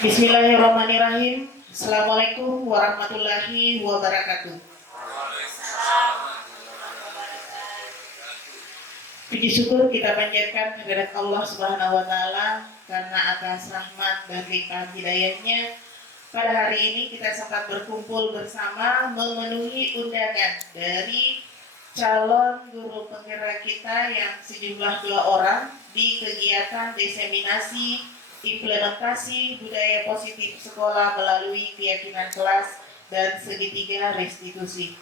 Bismillahirrahmanirrahim. Assalamualaikum warahmatullahi wabarakatuh. Puji syukur kita panjatkan kehadirat Allah Subhanahu wa taala karena atas rahmat dan limpah hidayahnya pada hari ini kita sempat berkumpul bersama memenuhi undangan dari calon guru penggerak kita yang sejumlah 2 orang di kegiatan diseminasi implementasi budaya positif sekolah melalui keyakinan kelas dan segitiga restitusi.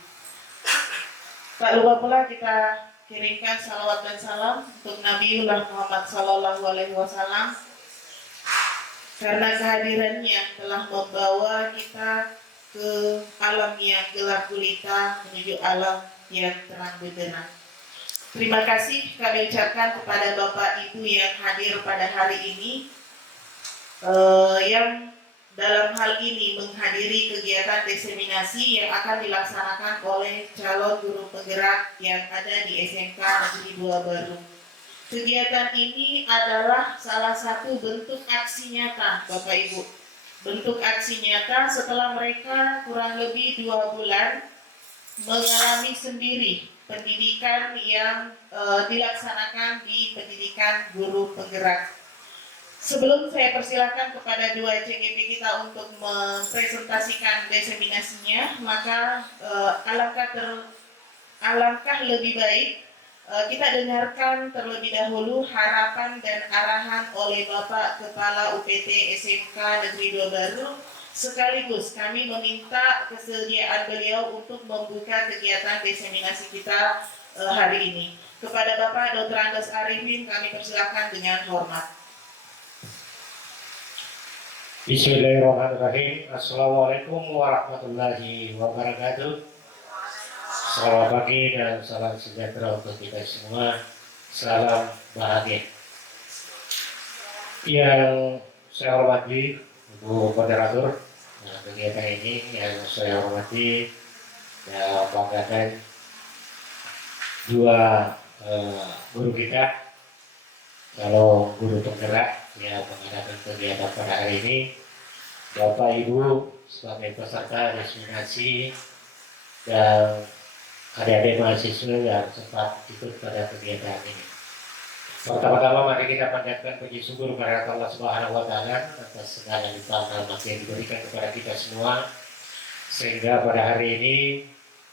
Tak lupa pula kita kirimkan salawat dan salam untuk Nabiullah Muhammad Sallallahu Alaihi Wasallam karena kehadirannya telah membawa kita ke alam yang gelap gulita menuju alam yang terang benderang. Terima kasih kami ucapkan kepada Bapak Ibu yang hadir pada hari ini, yang dalam hal ini menghadiri kegiatan diseminasi yang akan dilaksanakan oleh calon guru penggerak yang ada di SMK Negeri 2 Baru. Kegiatan ini adalah salah satu bentuk aksi nyata, Bapak Ibu. Bentuk aksi nyata setelah mereka kurang lebih 2 bulan mengalami sendiri pendidikan yang dilaksanakan di pendidikan guru penggerak. Sebelum saya persilakan kepada 2 CGP kita untuk mempresentasikan diseminasinya, maka alangkah lebih baik kita dengarkan terlebih dahulu harapan dan arahan oleh Bapak Kepala UPT SMK Negeri 2 Baru, sekaligus kami meminta kesediaan beliau untuk membuka kegiatan diseminasi kita hari ini. Kepada Bapak Dr. Andes Arifin kami persilakan dengan hormat. Bismillahirrahmanirrahim. Assalamualaikum warahmatullahi wabarakatuh. Selamat pagi dan salam sejahtera untuk kita semua. Salam bahagia. Yang saya hormati Ibu Moderator kegiatan ini, yang saya hormati dan banggakan 2 guru kita, kalau guru penggerak yang mengadakan kegiatan pada hari ini, Bapak Ibu sebagai peserta diseminasi dan adik-adik mahasiswa yang sempat ikut pada kegiatan ini. Pertama-tama mari kita panjatkan puji syukur kepada Allah Subhanahu wa taala atas segala limpah rahmat yang diberikan kepada kita semua, sehingga pada hari ini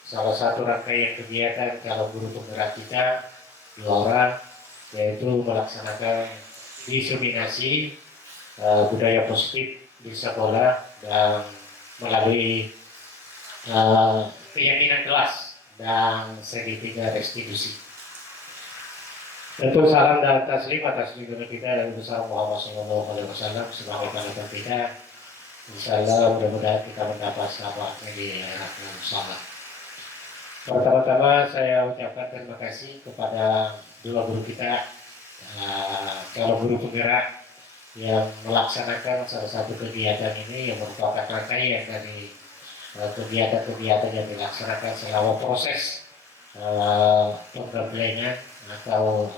salah satu rangkaian kegiatan kalau guru penggerak kita 2 orang, yaitu melaksanakan diseminasi budaya positif di sekolah dan melalui keyakinan kelas dan segitiga restitusi. Tentu salam dan taslim atas junjungan kita Nabi besar Muhammad SAW sebagai panutan kita. Insyaallah mudah-mudahan kita mendapat syafaatnya di akhirat kelak. Pertama-tama saya ucapkan terima kasih kepada 2 guru kita, calon guru penggerak yang melaksanakan salah satu kegiatan ini yang merupakan rangkaian dari kegiatan-kegiatan yang dilaksanakan selama proses pengembangan atau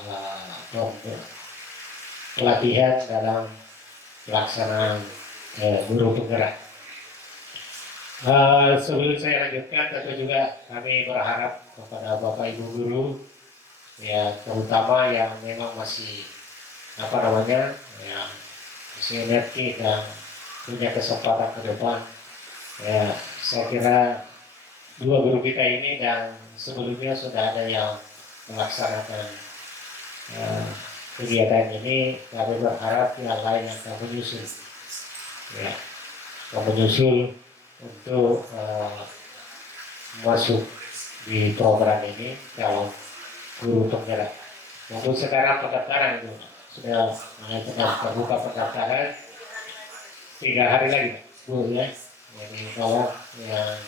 pelatihan dalam pelaksanaan guru penggerak. Sebelum saya lanjutkan, tentu juga kami berharap kepada Bapak Ibu guru, ya terutama yang memang masih masih energi dan punya kesempatan ke depan. Ya, saya kira 2 guru kita ini dan sebelumnya sudah ada yang melaksanakan kegiatan ini. Kami berharap yang lain akan menyusul, ya, menyusul untuk masuk di program ini kalau guru penggerak. Untuk sekarang pendaftaran itu sudah terbuka pendaftaran 3 hari lagi, Bu, ya. Jadi kalau yang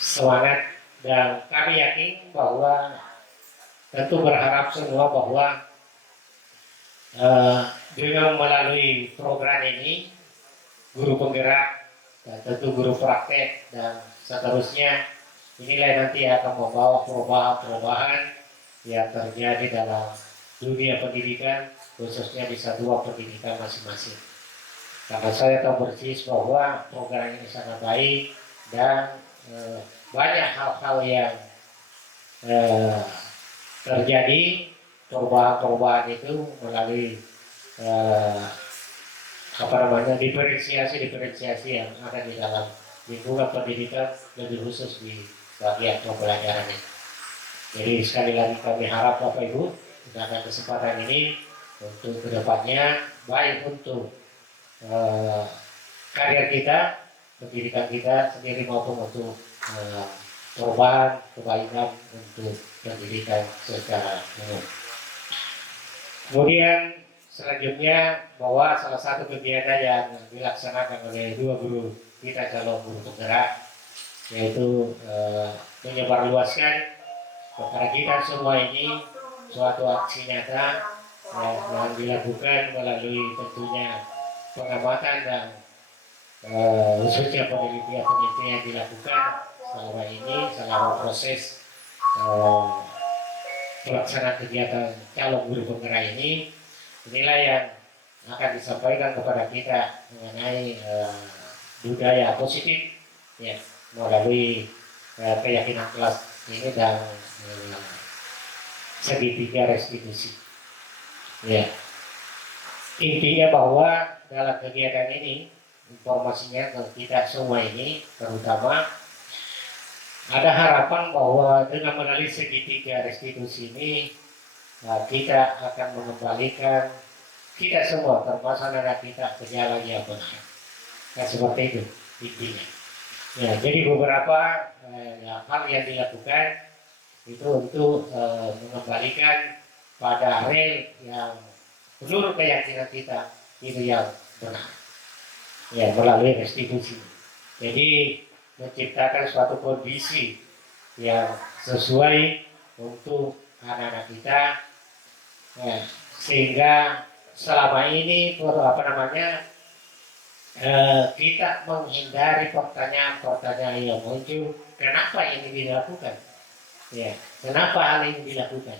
semangat, dan kami yakin bahwa tentu berharap semua bahwa dengan melalui program ini guru penggerak dan tentu guru praktek dan seterusnya, inilah nanti akan membawa perubahan-perubahan yang terjadi dalam dunia pendidikan, khususnya di satuan pendidikan masing-masing. Karena saya tahu persis bahwa program ini sangat baik dan banyak hal-hal yang terjadi, perubahan-perubahan itu melalui diferensiasi yang ada di dalam lingkungan pendidikan, lebih khusus di bagian pembelajaran ini. Jadi sekali lagi kami harap Bapak Ibu dengan kesempatan ini untuk kedepannya baik untuk karir kita, pendidikan kita sendiri maupun untuk perubahan kebaikan untuk pendidikan secara umum. Kemudian selanjutnya bahwa salah satu kegiatan yang dilaksanakan oleh dua guru kita calon guru penggerak yaitu menyebarluaskan kepada kita semua ini suatu aksi nyata yang dilakukan melalui tentunya pengamatan dan khususnya penelitian yang dilakukan selama ini selama proses pelaksanaan kegiatan calon guru penggerak ini. Inilah yang akan disampaikan kepada kita mengenai budaya positif ya melalui keyakinan kelas ini dan segitiga restitusi. Ya. Intinya bahwa dalam kegiatan ini informasinya ke kita semua ini terutama ada harapan bahwa dengan melalui segitiga restitusi ini kita akan mengembalikan kita semua termasuk anak kita ke jalan yang benar. Nah, seperti itu intinya. Ya, jadi beberapa hal yang dilakukan itu untuk mengembalikan pada rel yang menurut keyakinan kita itu yang benar. Ya, melalui restitusi. Jadi menciptakan suatu kondisi yang sesuai untuk anak-anak kita, ya, sehingga selama ini kita menghindari pertanyaan-pertanyaan yang muncul, kenapa ini dilakukan? Ya, kenapa hal ini dilakukan?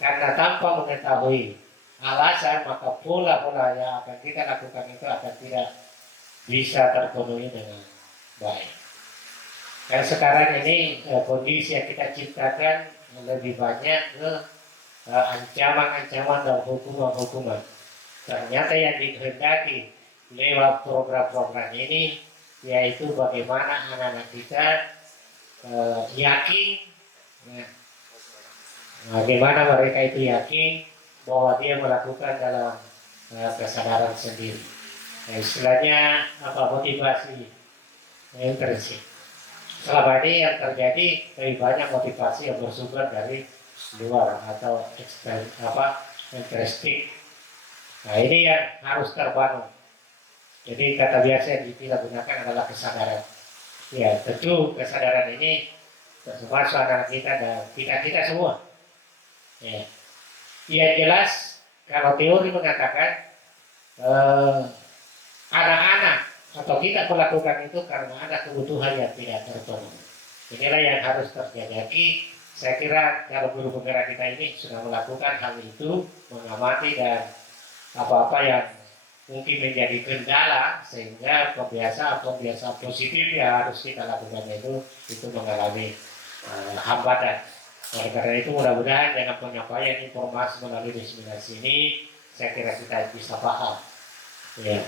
Karena tanpa mengetahui alasan maka pola-pola yang akan kita lakukan itu akan tidak bisa terpenuhi dengan baik. Dan sekarang ini kondisi yang kita ciptakan lebih banyak ke ancaman-ancaman dan hukuman-hukuman. Ternyata yang dikehendaki lewat program-program ini yaitu bagaimana anak-anak kita yakin, ya, bagaimana mereka itu yakin bahwa dia melakukan dalam kesadaran sendiri. Nah, istilahnya motivasi intrinsik. Selama ini yang terjadi lebih banyak motivasi yang bersumber dari luar atau intrinsik. Nah, ini yang harus terbangun. Jadi kata biasa yang kita gunakan adalah kesadaran. Ya, tentu kesadaran ini termasuk anak kita dan kita semua. Ya. Yang jelas kalau teori mengatakan anak-anak atau kita melakukan itu karena ada kebutuhan yang tidak terpenuhi. Inilah yang harus terjadi. Saya kira kalau guru penggerak kita ini sudah melakukan hal itu, mengamati dan apa-apa yang mungkin menjadi kendala sehingga kebiasaan positif yang harus kita lakukan itu mengalami hambatan. Oleh karena itu mudah-mudahan dengan penyampaian informasi melalui diseminasi ini saya kira kita bisa paham. Ya,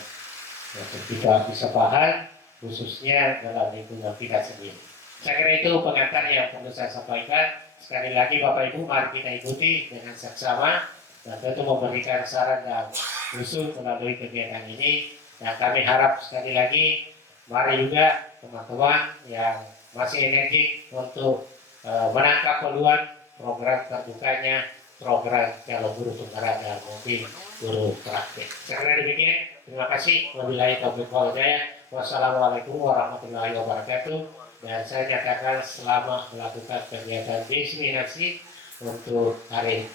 kita bisa paham khususnya dalam lingkungan kita sendiri. Saya kira itu pengantar yang perlu saya sampaikan. Sekali lagi Bapak Ibu mari kita ikuti dengan seksama dan tentu memberikan saran dan usul melalui kegiatan ini. Dan kami harap sekali lagi mari juga teman-teman yang masih energik untuk menangkap peluang program terbukanya program calon guru penggerak dan mungkin guru praktik. Saya kira demikian. Terima kasih. Wabillahi taufiq wal hidayah. Wassalamualaikum warahmatullahi wabarakatuh. Dan saya nyatakan selamat melakukan kegiatan diseminasi untuk hari ini.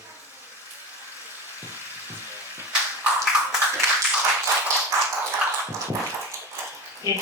Oke.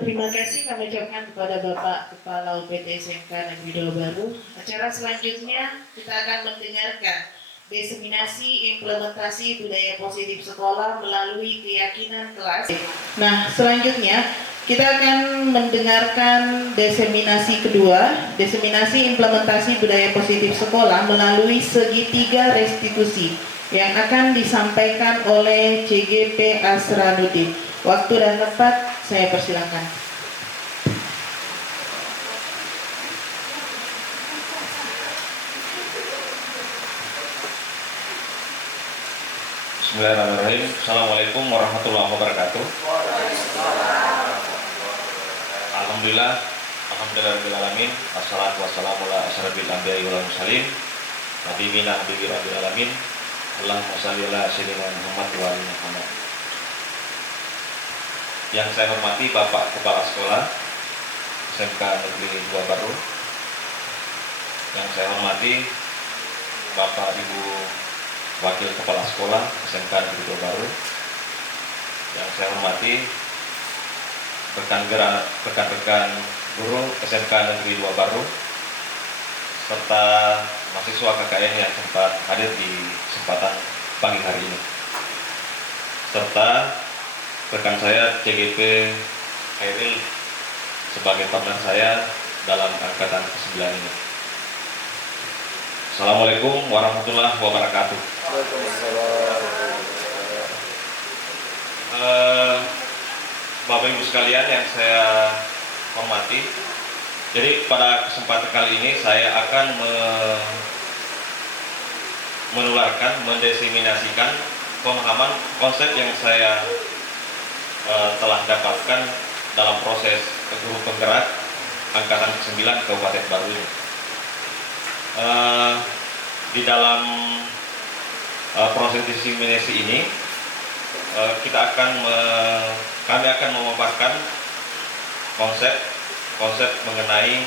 Terima kasih kami ucapkan kepada Bapak Kepala UPT SMK Negeri Dawa Baru. Acara selanjutnya kita akan mendengarkan diseminasi implementasi budaya positif sekolah melalui keyakinan kelas. Nah, selanjutnya kita akan mendengarkan diseminasi kedua, diseminasi implementasi budaya positif sekolah melalui segitiga restitusi yang akan disampaikan oleh CGP Asranuddin. Waktu dan tempat saya persilakan. Bismillahirrahmanirrahim. Assalamualaikum warahmatullahi wabarakatuh. Alhamdulillahirrahmanirrahim. Assalatu wassalamu ala asyrafil anbiya'i wal mursalin nabiyina habibir rabbil alamin. Allahumma shalli ala sayyidina Muhammad wa ali Muhammad. Yang saya hormati Bapak Kepala Sekolah SMK Negeri 2 Baru. Yang saya hormati Bapak Ibu Wakil Kepala Sekolah SMK Negeri 2 Baru. Yang saya hormati rekan-rekan guru SMK Negeri 2 Baru serta mahasiswa KKN yang sempat hadir di kesempatan pagi hari ini, serta rekan saya CGP Hairil sebagai partner saya dalam angkatan ke-9 ini. Assalamualaikum warahmatullahi wabarakatuh. Bapak Ibu sekalian yang saya hormati, jadi pada kesempatan kali ini saya akan menularkan, mendiseminasikan pemahaman konsep yang saya telah dapatkan dalam proses guru penggerak angkatan ke-9 Kabupaten Baru ini. Di dalam proses diseminasi ini kami akan memaparkan konsep mengenai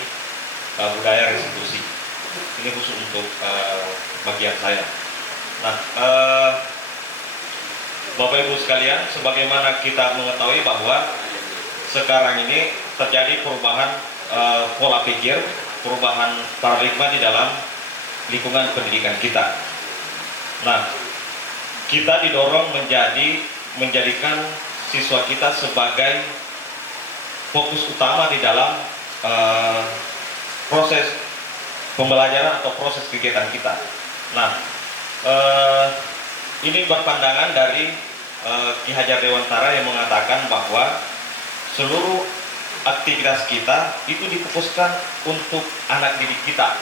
budaya restitusi. Ini khusus untuk bagian saya. Nah, Bapak Ibu sekalian, sebagaimana kita mengetahui bahwa sekarang ini terjadi perubahan pola pikir, perubahan paradigma di dalam lingkungan pendidikan kita. Nah, kita didorong menjadikan siswa kita sebagai fokus utama di dalam proses pembelajaran atau proses kegiatan kita. Nah, ini berpandangan dari Ki Hajar Dewantara yang mengatakan bahwa seluruh aktivitas kita itu difokuskan untuk anak didik kita,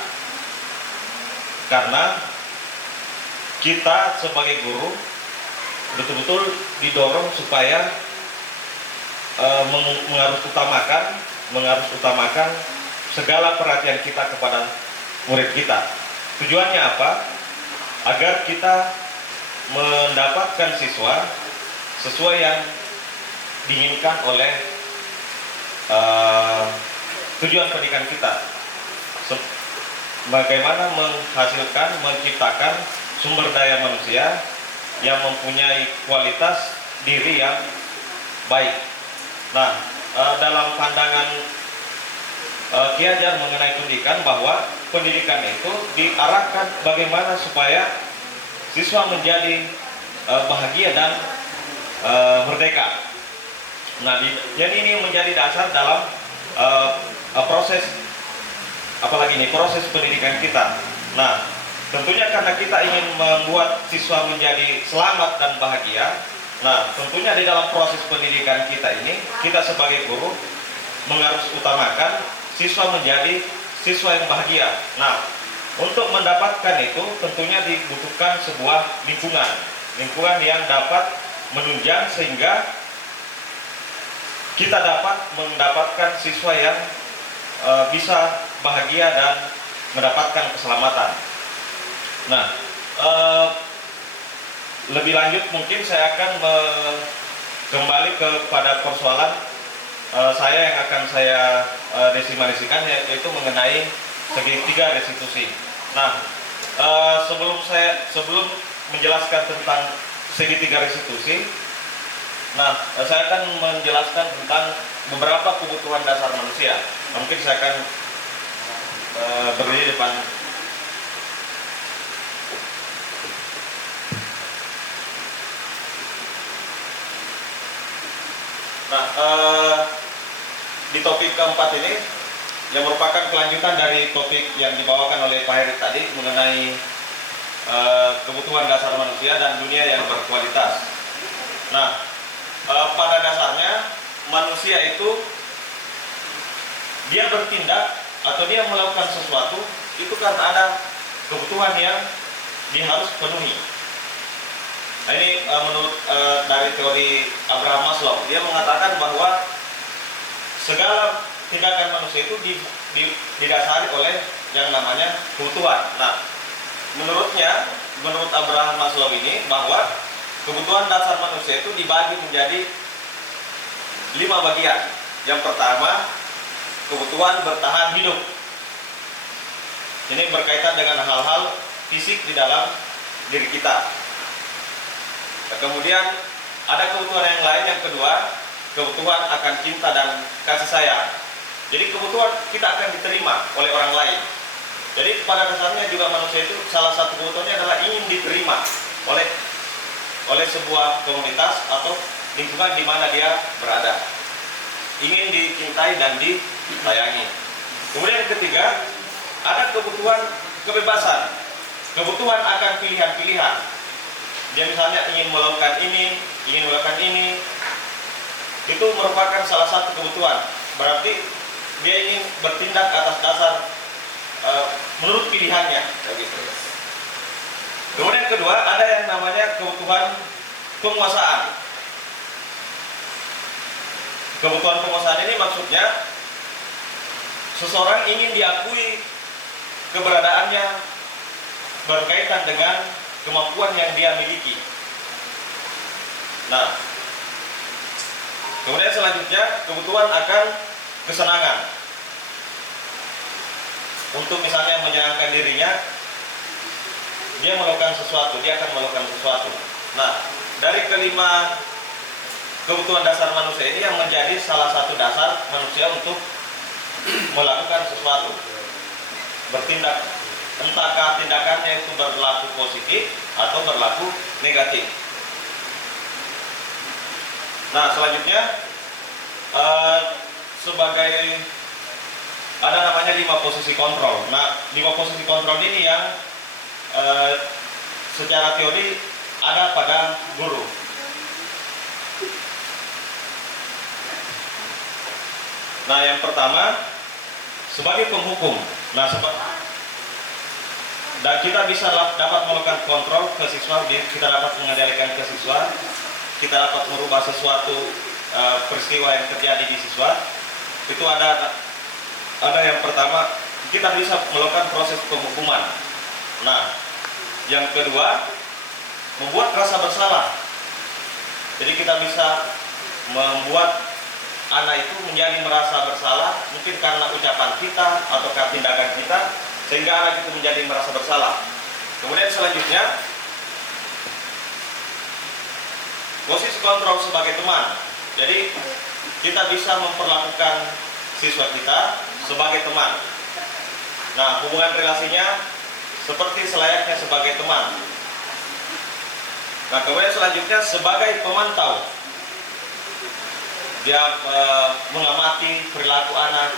karena kita sebagai guru betul-betul didorong supaya mengharus utamakan segala perhatian kita kepada murid kita. Tujuannya apa? Agar kita mendapatkan siswa sesuai yang diinginkan oleh tujuan pendidikan kita. Bagaimana menciptakan sumber daya manusia yang mempunyai kualitas diri yang baik. Nah, dalam pandangan Ki Hajar mengenai pendidikan, bahwa pendidikan itu diarahkan bagaimana supaya siswa menjadi bahagia dan merdeka. Nah, jadi ini menjadi dasar dalam proses pendidikan kita. Nah, tentunya karena kita ingin membuat siswa menjadi selamat dan bahagia. Nah, tentunya di dalam proses pendidikan kita ini, kita sebagai guru mengharus utamakan siswa menjadi siswa yang bahagia. Nah, untuk mendapatkan itu tentunya dibutuhkan sebuah lingkungan yang dapat menunjang sehingga kita dapat mendapatkan siswa yang bisa bahagia dan mendapatkan keselamatan. Nah, lebih lanjut mungkin saya akan kembali kepada persoalan saya yang akan saya desimasikan, yaitu mengenai segitiga restitusi. Nah, sebelum menjelaskan tentang segitiga restitusi, nah saya akan menjelaskan tentang beberapa kebutuhan dasar manusia. Mungkin saya akan berdiri depan. Nah, di topik keempat ini yang merupakan kelanjutan dari topik yang dibawakan oleh Pak Heri tadi mengenai kebutuhan dasar manusia dan dunia yang berkualitas. Nah, pada dasarnya manusia itu dia bertindak atau dia melakukan sesuatu itu karena ada kebutuhan yang dia harus penuhi. Nah, ini menurut dari teori Abraham Maslow, dia mengatakan bahwa segala tindakan manusia itu didasari oleh yang namanya kebutuhan. Nah, menurut Abraham Maslow ini bahwa kebutuhan dasar manusia itu dibagi menjadi 5 bagian. Yang pertama, kebutuhan bertahan hidup. Ini berkaitan dengan hal-hal fisik di dalam diri kita. Nah, kemudian ada kebutuhan yang lain, yang kedua, kebutuhan akan cinta dan kasih sayang. Jadi kebutuhan kita akan diterima oleh orang lain. Jadi pada dasarnya juga manusia itu salah satu kebutuhannya adalah ingin diterima oleh sebuah komunitas atau lingkungan di mana dia berada. Ingin dicintai dan disayangi. Kemudian yang ketiga, ada kebutuhan kebebasan. Kebutuhan akan pilihan-pilihan. Dia misalnya ingin melakukan ini, ingin melakukan ini. Itu merupakan salah satu kebutuhan. Berarti dia ingin bertindak atas dasar menurut pilihannya. Begitu. Kemudian yang kedua, ada yang namanya kebutuhan penguasaan. Kebutuhan penguasaan ini maksudnya seseorang ingin diakui keberadaannya berkaitan dengan kemampuan yang dia miliki. Nah, kemudian selanjutnya kebutuhan akan kesenangan. Untuk misalnya menyenangkan dirinya, dia melakukan sesuatu, dia akan melakukan sesuatu. Nah, dari kelima kebutuhan dasar manusia ini yang menjadi salah satu dasar manusia untuk melakukan sesuatu, bertindak, entahkah tindakannya itu berlaku positif atau berlaku negatif. Nah, selanjutnya sebagai ada namanya 5 posisi kontrol. Nah, 5 posisi kontrol ini yang secara teori ada pada guru. Nah, yang pertama sebagai penghukum. Nah, dan kita bisa dapat melakukan kontrol ke siswa, kita dapat mengendalikan ke siswa, kita dapat merubah sesuatu peristiwa yang terjadi di siswa. Itu ada yang pertama, kita bisa melakukan proses penghukuman. Nah, yang kedua, membuat rasa bersalah. Jadi kita bisa membuat anak itu menjadi merasa bersalah, mungkin karena ucapan kita atau tindakan kita, sehingga anak itu menjadi merasa bersalah. Kemudian selanjutnya, posisi kontrol sebagai teman. Jadi kita bisa memperlakukan siswa kita sebagai teman. Nah, hubungan relasinya seperti selayaknya sebagai teman. Nah, kemudian selanjutnya sebagai pemantau. Dia mengamati perilaku anak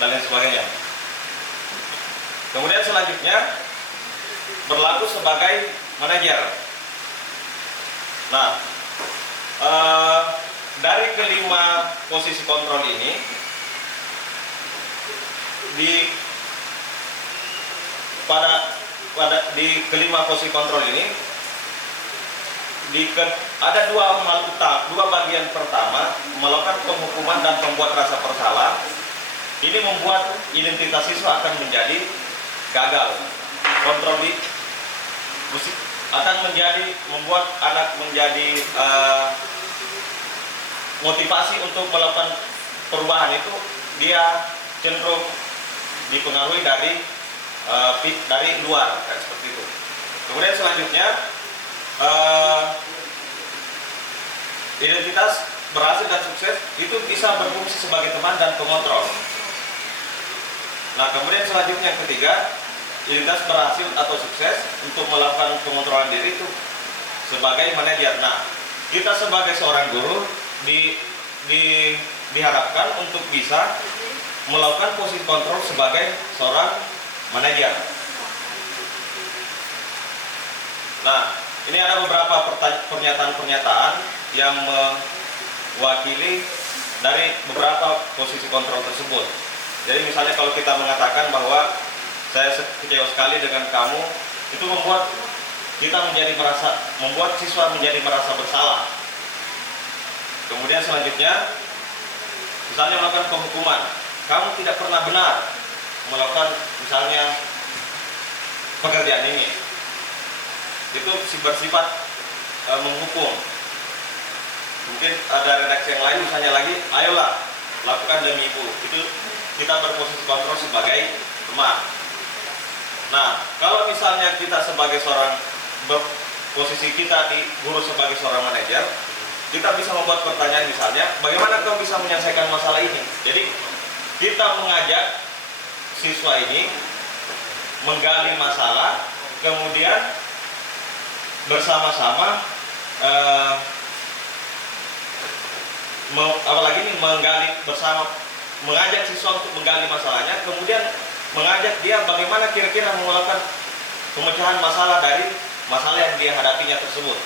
dan lain sebagainya. Kemudian selanjutnya berlaku sebagai manajer. Nah, dari kelima posisi kontrol ini di kelima posisi kontrol ini ada dua hal utama, dua bagian. Pertama, melakukan penghukuman dan membuat rasa bersalah. Ini membuat identitas siswa akan menjadi gagal. Kontrol di musik akan membuat anak menjadi motivasi untuk melakukan perubahan itu dia cenderung dipengaruhi dari luar, seperti itu. Kemudian selanjutnya identitas berhasil dan sukses itu bisa berfungsi sebagai teman dan pengontrol. Nah, kemudian selanjutnya yang ketiga, identitas berhasil atau sukses untuk melakukan pengontrolan diri itu sebagai manajer. Nah, kita sebagai seorang guru diharapkan untuk bisa melakukan posisi kontrol sebagai seorang manajer. Nah, ini ada beberapa pernyataan-pernyataan yang mewakili dari beberapa posisi kontrol tersebut. Jadi misalnya kalau kita mengatakan bahwa saya kecewa sekali dengan kamu, itu membuat siswa menjadi merasa bersalah. Kemudian selanjutnya, misalnya melakukan penghukuman, kamu tidak pernah benar melakukan misalnya pekerjaan ini, itu bersifat menghukum. Mungkin ada redaksi yang lain misalnya lagi, ayolah lakukan demi ibu, itu kita berposisi kontrol sebagai teman. Nah, kalau misalnya kita sebagai seorang posisi kita di guru sebagai seorang manajer, kita bisa membuat pertanyaan misalnya, bagaimana kau bisa menyelesaikan masalah ini? Jadi kita mengajak siswa ini menggali masalah, kemudian bersama-sama mengajak siswa untuk menggali masalahnya, kemudian mengajak dia bagaimana kira-kira melakukan pemecahan masalah dari masalah yang dia hadapinya tersebut.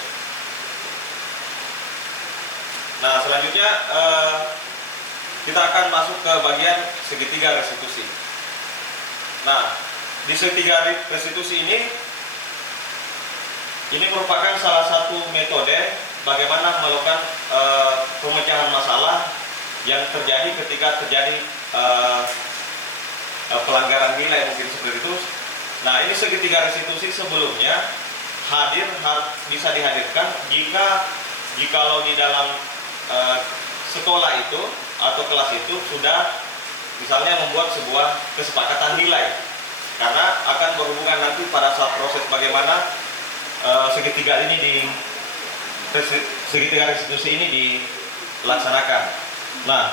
Nah, selanjutnya kita akan masuk ke bagian segitiga restitusi. Nah, di segitiga restitusi ini merupakan salah satu metode bagaimana melakukan pemecahan masalah yang terjadi ketika terjadi pelanggaran nilai, mungkin seperti itu. Nah, ini segitiga restitusi sebelumnya bisa dihadirkan jikalau di dalam sekolah itu atau kelas itu sudah misalnya membuat sebuah kesepakatan nilai, karena akan berhubungan nanti pada saat proses bagaimana segitiga restitusi ini dilaksanakan. Nah,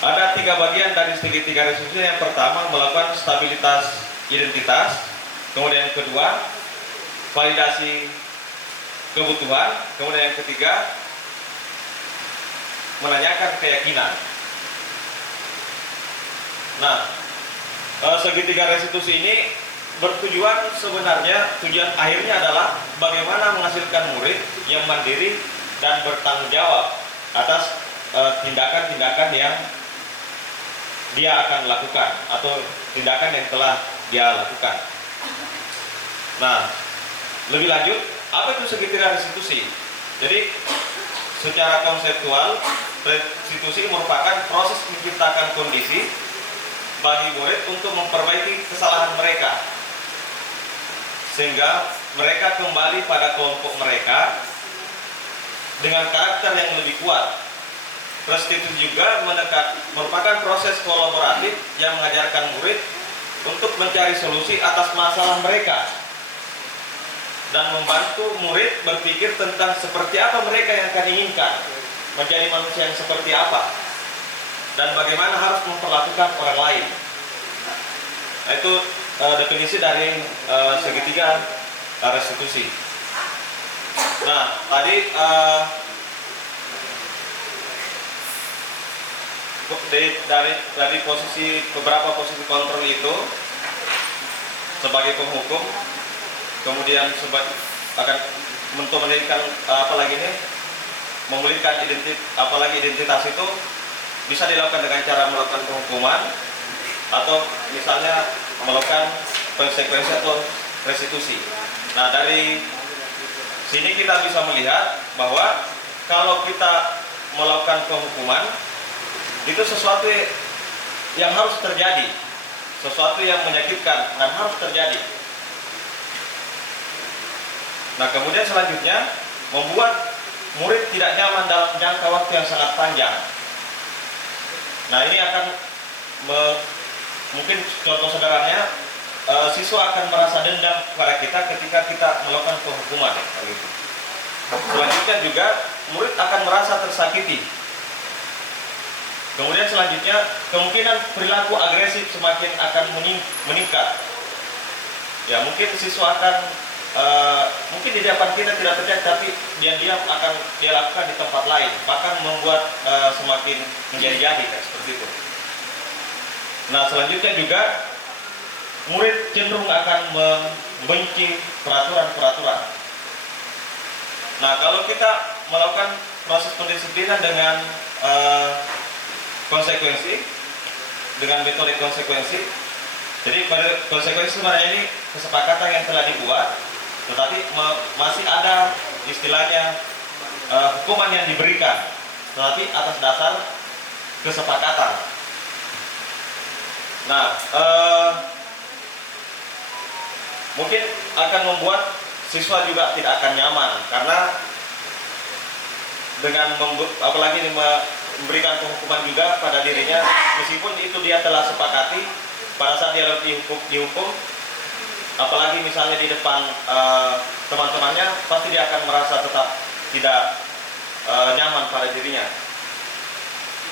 ada 3 bagian dari segitiga restitusi. Yang pertama, melakukan stabilitas identitas, kemudian yang kedua, validasi kebutuhan, kemudian yang ketiga, menanyakan keyakinan. Nah, segitiga restitusi ini bertujuan, sebenarnya tujuan akhirnya adalah bagaimana menghasilkan murid yang mandiri dan bertanggung jawab atas tindakan-tindakan yang dia akan lakukan atau tindakan yang telah dia lakukan. Nah, lebih lanjut, apa itu segitiga restitusi? Jadi, secara konseptual, restitusi merupakan proses menciptakan kondisi bagi murid untuk memperbaiki kesalahan mereka, sehingga mereka kembali pada kelompok mereka dengan karakter yang lebih kuat. Restitusi juga merupakan proses kolaboratif yang mengajarkan murid untuk mencari solusi atas masalah mereka dan membantu murid berpikir tentang seperti apa mereka yang akan inginkan menjadi manusia yang seperti apa dan bagaimana harus memperlakukan orang lain. Nah, itu definisi dari segitiga restitusi. Nah, tadi dari beberapa posisi kontrol itu sebagai penghukum, kemudian akan memulihkan memulihkan identitas itu bisa dilakukan dengan cara melakukan penghukuman atau misalnya melakukan konsekuensi atau restitusi. Nah, dari sini kita bisa melihat bahwa kalau kita melakukan penghukuman itu sesuatu yang harus terjadi, sesuatu yang menyakitkan dan harus terjadi. Nah, kemudian selanjutnya membuat murid tidak nyaman dalam jangka waktu yang sangat panjang. Nah, ini akan mungkin contoh sederhananya, siswa akan merasa dendam kepada kita ketika kita melakukan penghukuman. Selanjutnya juga murid akan merasa tersakiti. Kemudian selanjutnya kemungkinan perilaku agresif semakin akan meningkat. Ya, mungkin siswa akan mungkin di depan kita tidak terjadi, tapi diam-diam akan dia lakukan di tempat lain, bahkan membuat semakin menjadi-jadi kan, seperti itu. Nah, selanjutnya juga murid cenderung akan membenci peraturan-peraturan. Nah, kalau kita melakukan proses pendisiplinan dengan konsekuensi, dengan metode konsekuensi, jadi pada konsekuensi sebenarnya ini kesepakatan yang telah dibuat, tetapi masih ada istilahnya hukuman yang diberikan, tetapi atas dasar kesepakatan. Nah, mungkin akan membuat siswa juga tidak akan nyaman, karena dengan apalagi memberikan penghukuman juga pada dirinya, meskipun itu dia telah sepakati pada saat dia dihukum, apalagi misalnya di depan teman-temannya, pasti dia akan merasa tetap tidak nyaman pada dirinya.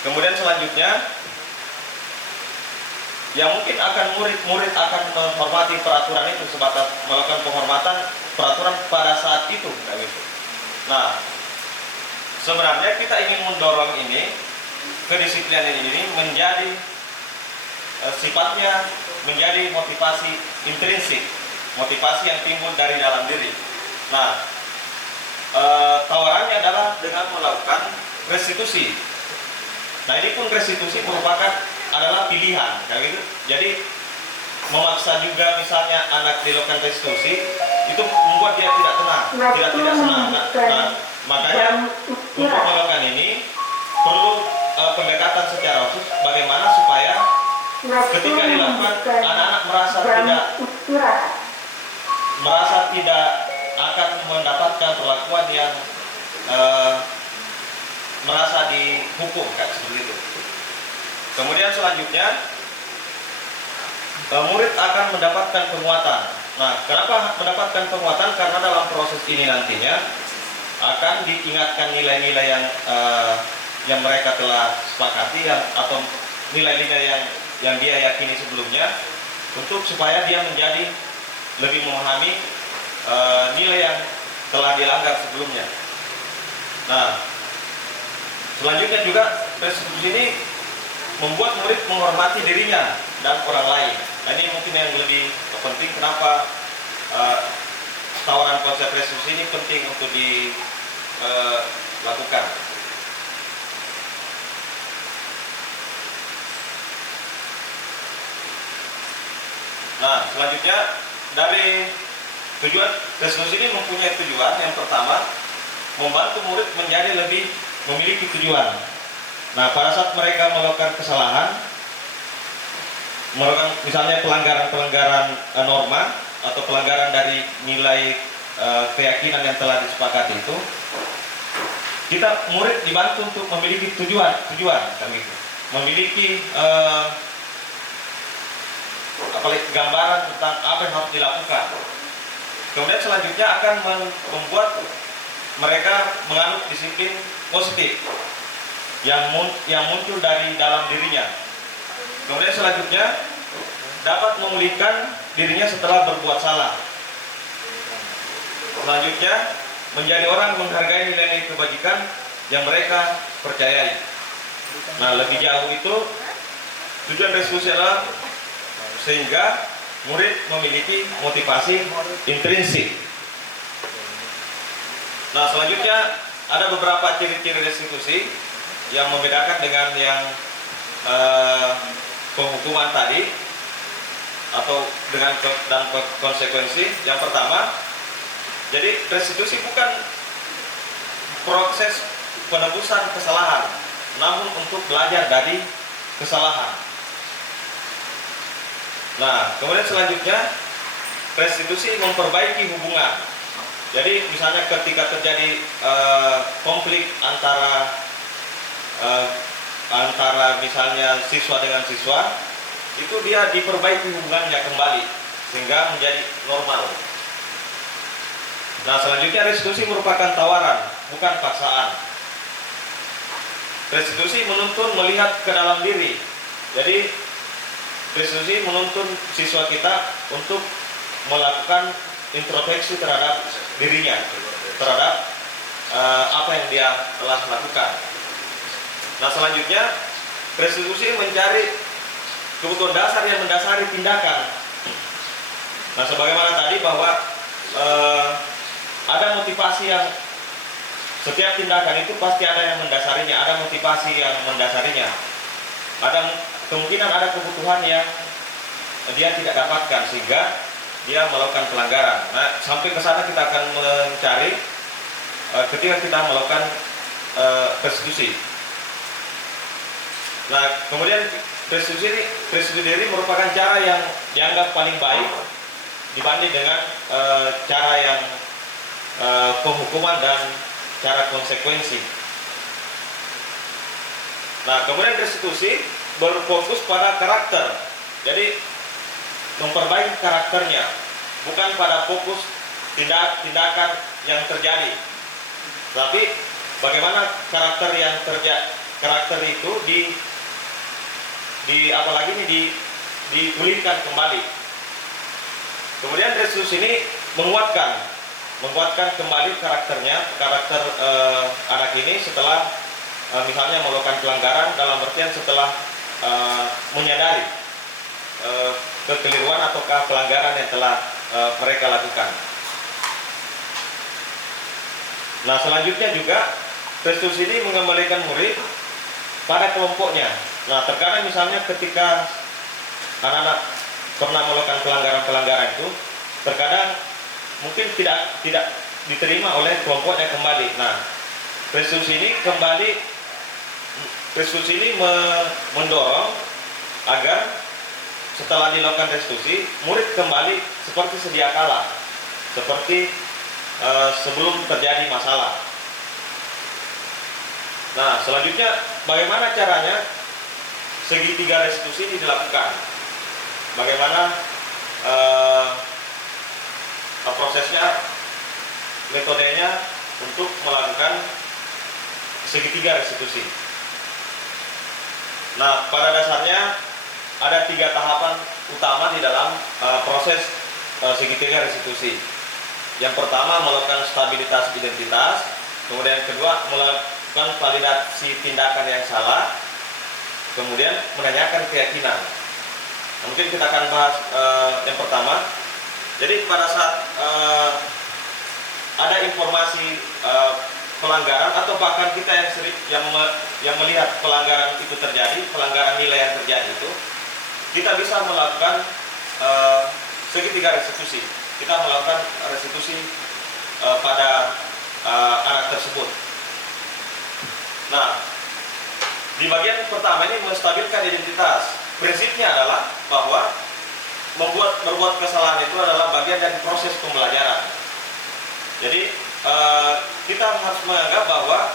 Kemudian selanjutnya, ya mungkin akan murid akan menghormati peraturan itu sebatas melakukan penghormatan peraturan pada saat itu, kayak gitu. Nah, sebenarnya kita ingin mendorong ini, kedisiplinan ini menjadi sifatnya menjadi motivasi intrinsik, motivasi yang timbul dari dalam diri. Nah, tawarannya adalah dengan melakukan restitusi. Nah, ini pun restitusi adalah pilihan, kayak gitu. Jadi memaksa juga misalnya anak dilakukan restitusi itu membuat dia tidak tenang, tidak senang. Nah, makanya untuk melakukan ini perlu pendekatan secara khusus bagaimana supaya ketika dilakukan anak-anak merasa tidak akan mendapatkan perlakuan yang merasa dihukum, kayak seperti itu. Kemudian selanjutnya murid akan mendapatkan penguatan. Nah, kenapa mendapatkan penguatan? Karena dalam proses ini nantinya akan diingatkan nilai-nilai yang mereka telah sepakati, atau nilai-nilai yang dia yakini sebelumnya, untuk supaya dia menjadi lebih memahami nilai yang telah dilanggar sebelumnya. Nah, selanjutnya juga restitusi ini membuat murid menghormati dirinya dan orang lain. Nah, ini mungkin yang lebih penting, kenapa tawaran konsep restitusi ini penting untuk dilakukan. Nah, selanjutnya dari tujuan restitusi ini mempunyai tujuan. Yang pertama, membantu murid menjadi lebih memiliki tujuan. Nah, pada saat mereka melakukan kesalahan, melakukan misalnya pelanggaran norma atau pelanggaran dari nilai keyakinan yang telah disepakati itu, kita murid dibantu untuk memiliki tujuan kan gitu. Memiliki apalagi gambaran tentang apa yang harus dilakukan. Kemudian selanjutnya akan membuat mereka menganut disiplin positif yang muncul dari dalam dirinya. Kemudian selanjutnya dapat memulihkan dirinya setelah berbuat salah. Selanjutnya menjadi orang menghargai nilai-nilai kebajikan yang mereka percayai. Nah, lebih jauh itu tujuan restitusi adalah sehingga murid memiliki motivasi intrinsik. Nah, selanjutnya ada beberapa ciri-ciri restitusi yang membedakan dengan yang penghukuman tadi atau dengan konsekuensi. Yang pertama, jadi restitusi bukan proses penebusan kesalahan, namun untuk belajar dari kesalahan. Nah, kemudian selanjutnya restitusi memperbaiki hubungan. Jadi misalnya ketika terjadi konflik antara misalnya siswa dengan siswa, itu dia diperbaiki hubungannya kembali sehingga menjadi normal. Nah, selanjutnya restitusi merupakan tawaran, bukan paksaan. Restitusi menuntun melihat ke dalam diri. Jadi restitusi menuntun siswa kita untuk melakukan introspeksi terhadap dirinya, terhadap apa yang dia telah lakukan. Nah, selanjutnya restitusi mencari kebutuhan dasar yang mendasari tindakan. Nah, sebagaimana tadi bahwa ada motivasi yang setiap tindakan itu pasti ada yang mendasarinya, ada motivasi yang mendasarinya. Ada kemungkinan ada kebutuhan yang dia tidak dapatkan sehingga dia melakukan pelanggaran. Nah, sampai ke sana kita akan mencari ketika kita melakukan restitusi. Nah, kemudian restitusi diri merupakan cara yang dianggap paling baik dibanding dengan cara yang penghukuman dan cara konsekuensi. Nah, kemudian restitusi berfokus pada karakter. Jadi memperbaiki karakternya, bukan pada fokus tindakan yang terjadi, tapi bagaimana karakter itu apalagi ini dipulihkan kembali. Kemudian restitusi ini menguatkan kembali karakter anak ini setelah misalnya melakukan pelanggaran, dalam artian setelah menyadari kekeliruan ataukah pelanggaran yang telah mereka lakukan. Nah, selanjutnya juga restitusi ini mengembalikan murid pada kelompoknya. Nah, terkadang misalnya ketika anak-anak pernah melakukan pelanggaran itu, terkadang mungkin tidak diterima oleh kelompoknya kembali. Nah, restitusi ini mendorong agar setelah dilakukan restitusi, murid kembali seperti sedia kala, seperti sebelum terjadi masalah. Nah, selanjutnya bagaimana caranya segitiga restitusi ini dilakukan? Bagaimana prosesnya, metodenya untuk melakukan segitiga restitusi? Nah, pada dasarnya ada 3 tahapan utama di dalam proses segitiga restitusi. Yang pertama, melakukan stabilitas identitas. Kemudian yang kedua, melakukan validasi tindakan yang salah. Kemudian menanyakan keyakinan. Nah, mungkin kita akan bahas yang pertama. Jadi pada saat ada informasi pelanggaran atau bahkan kita yang melihat pelanggaran itu terjadi, pelanggaran nilai yang terjadi itu, kita bisa melakukan segitiga restitusi. Kita melakukan restitusi pada anak tersebut. Nah, di bagian pertama ini menstabilkan identitas. Prinsipnya adalah bahwa berbuat kesalahan itu adalah bagian dari proses pembelajaran. Jadi kita harus menganggap bahwa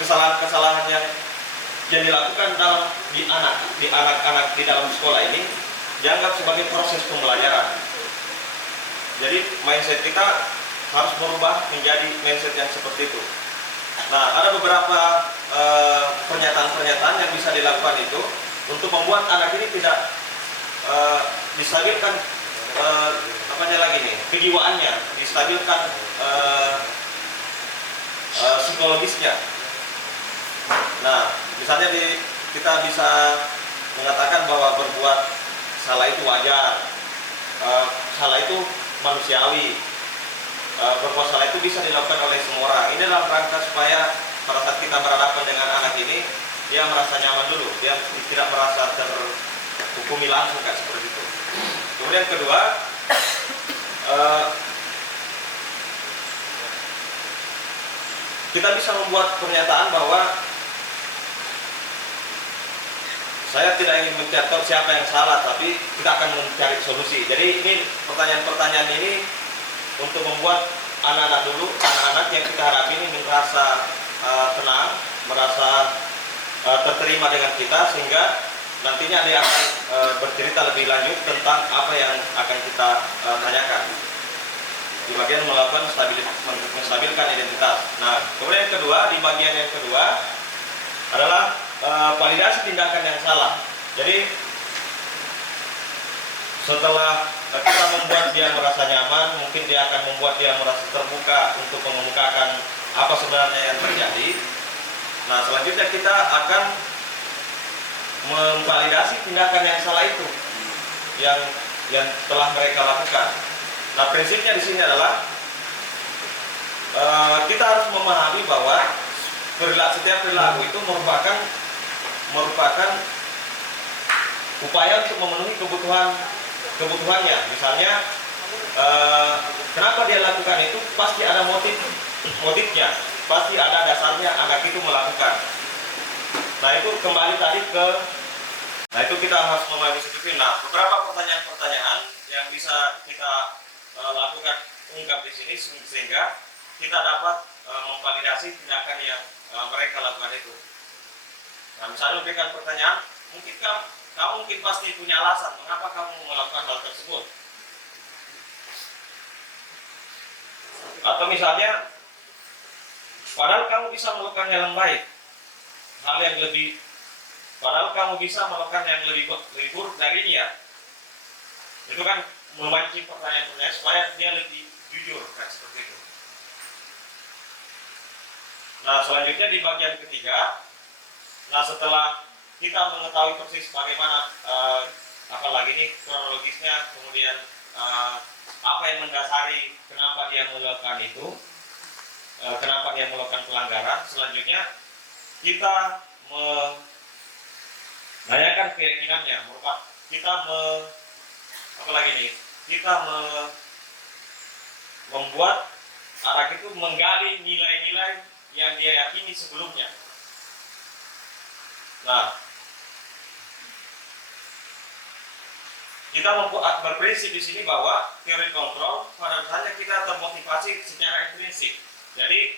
kesalahan-kesalahan yang dilakukan di anak-anak di dalam sekolah ini dianggap sebagai proses pembelajaran. Jadi mindset kita harus berubah menjadi mindset yang seperti itu. Nah, ada beberapa pernyataan-pernyataan yang bisa dilakukan itu untuk membuat anak ini tidak distabilkan kejiwaannya, distabilkan psikologisnya. Nah, misalnya kita bisa mengatakan bahwa berbuat salah itu wajar, salah itu manusiawi, berbuat salah itu bisa dilakukan oleh semua orang. Ini dalam rangka supaya pada saat kita berhadapan dengan anak ini, dia merasa nyaman dulu, dia tidak merasa terhukumi langsung kayak seperti itu. Kemudian kedua, kita bisa membuat pernyataan bahwa saya tidak ingin mencatat siapa yang salah, tapi kita akan mencari solusi. Jadi ini pertanyaan-pertanyaan ini untuk membuat anak-anak yang kita hadapi ini merasa tenang, merasa terterima dengan kita, sehingga nantinya dia akan bercerita lebih lanjut tentang apa yang akan kita tanyakan. Di bagian melakukan menstabilkan identitas. Nah, kemudian yang kedua, di bagian yang kedua adalah validasi tindakan yang salah. Jadi setelah kita membuat dia merasa nyaman, mungkin dia akan membuat dia merasa terbuka untuk mengemukakan apa sebenarnya yang terjadi. Nah, selanjutnya kita akan memvalidasi tindakan yang salah itu yang telah mereka lakukan. Nah, prinsipnya di sini adalah kita harus memahami bahwa setiap perilaku itu merupakan upaya untuk memenuhi kebutuhannya. Misalnya, kenapa dia lakukan itu? Pasti ada motifnya, pasti ada dasarnya anak itu melakukan. Nah, itu kembali tadi nah itu kita harus memahami sedikit. Nah, beberapa pertanyaan-pertanyaan yang bisa kita lakukan ungkap di sini sehingga kita dapat memvalidasi tindakan yang mereka lakukan itu. Nah, misalnya memberikan pertanyaan, mungkin kamu mungkin pasti punya alasan mengapa kamu melakukan hal tersebut. Atau misalnya, padahal kamu bisa melakukan yang baik, padahal kamu bisa melakukan yang lebih buruk dari dia. Itu kan memancing pertanyaan-pertanyaan supaya dia lebih jujur, kan seperti itu. Nah, selanjutnya di bagian ketiga, nah setelah kita mengetahui persis bagaimana apalagi ini kronologisnya, kemudian apa yang mendasari kenapa dia melakukan itu, kenapa dia melakukan pelanggaran, selanjutnya kita menanyakan keyakinannya, membuat anak itu menggali nilai-nilai yang dia yakini sebelumnya. Nah, kita berprinsip di sini bahwa teori kontrol pada dasarnya kita termotivasi secara intrinsik. Jadi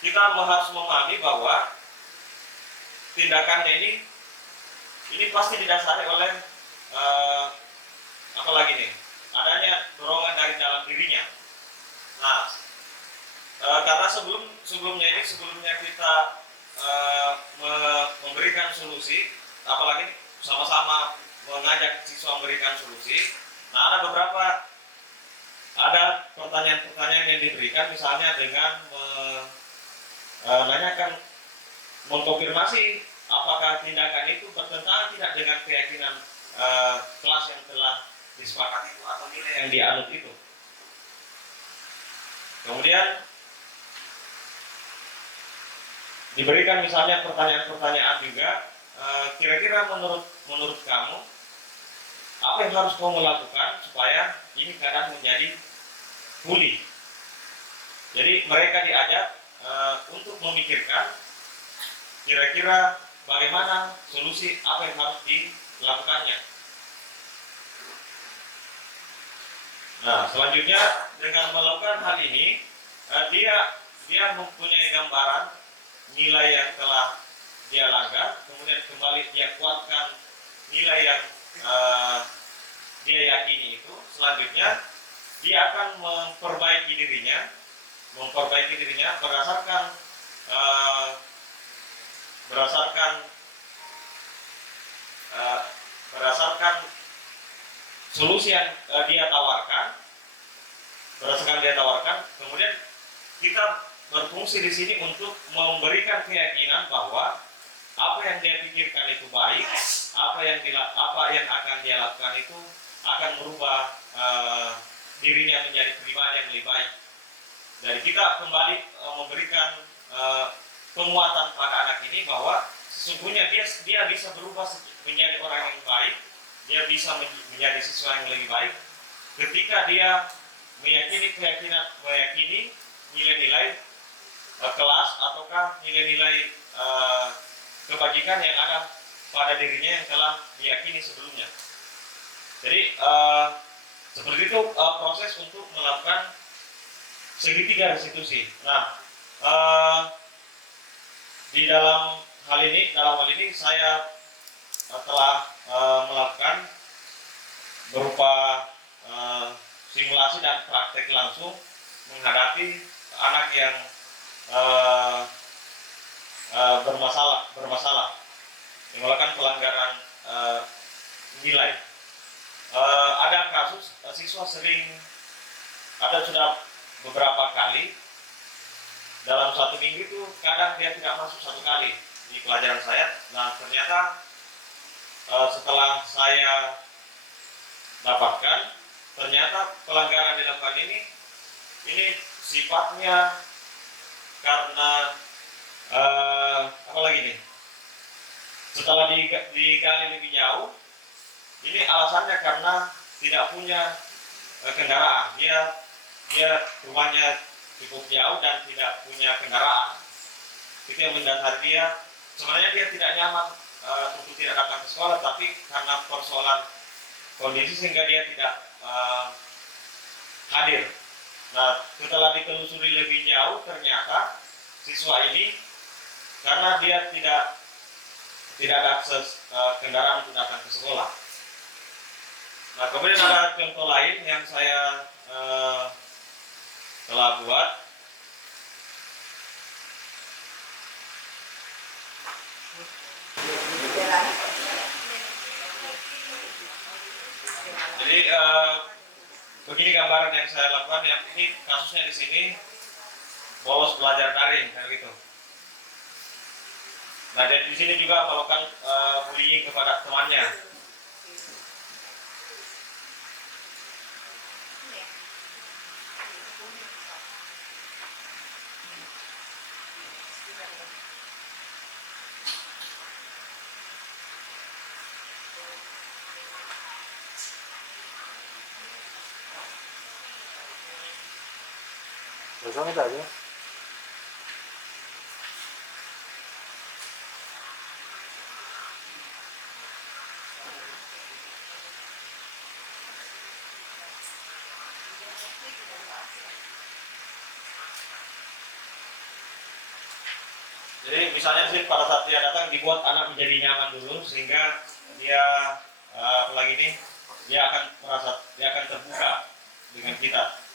kita harus memahami bahwa tindakannya ini pasti didasari oleh adanya dorongan dari dalam dirinya. Nah, karena sebelumnya kita memberikan solusi, apalagi sama-sama mengajak siswa memberikan solusi. Nah, ada pertanyaan-pertanyaan yang diberikan, misalnya dengan menanyakan, mengkonfirmasi apakah tindakan itu bertentangan tidak dengan keyakinan kelas yang telah disepakati itu atau nilai yang dianut itu. Kemudian diberikan misalnya pertanyaan-pertanyaan juga, kira-kira menurut kamu apa yang harus kamu lakukan supaya ini keadaan menjadi pulih. Jadi mereka diajak untuk memikirkan kira-kira bagaimana solusi apa yang harus dilakukannya. Nah, selanjutnya dengan melakukan hal ini, dia mempunyai gambaran nilai yang telah dia langgar, kemudian kembali dia kuatkan nilai yang dia yakini itu. Selanjutnya dia akan memperbaiki dirinya berdasarkan solusi yang dia tawarkan. Kemudian kita berfungsi di sini untuk memberikan keyakinan bahwa apa yang dia pikirkan itu baik, apa yang akan dia lakukan itu akan merubah dirinya menjadi pribadi yang lebih baik. Jadi kita kembali memberikan penguatan pada anak ini bahwa sesungguhnya dia bisa berubah menjadi orang yang baik, dia bisa menjadi siswa yang lebih baik ketika dia meyakini nilai-nilai kelas ataukah nilai-nilai kebajikan yang ada pada dirinya yang telah diyakini sebelumnya. Jadi seperti itu proses untuk melakukan segitiga restitusi. Nah, dalam hal ini saya telah melakukan berupa simulasi dan praktek langsung menghadapi anak yang bermasalah yang melakukan pelanggaran nilai. Ada kasus siswa sering, ada sudah beberapa kali dalam satu minggu itu kadang dia tidak masuk satu kali di pelajaran saya. Nah ternyata setelah saya dapatkan, ternyata pelanggaran dilakukan ini sifatnya karena apa lagi nih? Setelah digali lebih jauh, ini alasannya karena tidak punya kendaraan. Dia rumahnya cukup jauh dan tidak punya kendaraan. Itu yang mendasari dia. Sebenarnya dia tidak nyaman untuk tidak datang ke sekolah, tapi karena persoalan kondisi sehingga dia tidak hadir. Nah, setelah ditelusuri lebih jauh, ternyata siswa ini karena dia tidak ada akses kendaraan untuk datang ke sekolah. Nah, kemudian ada contoh lain yang saya telah buat. Jadi begini gambaran yang saya lakukan. Yang ini kasusnya di sini bolos belajar daring kayak gitu. Nah, dan di sini juga melakukan bullying kepada temannya. Kosong aja. Jadi misalnya sih pada saat dia datang dibuat anak menjadi nyaman dulu sehingga dia apalagi ini dia akan terbuka dengan kita.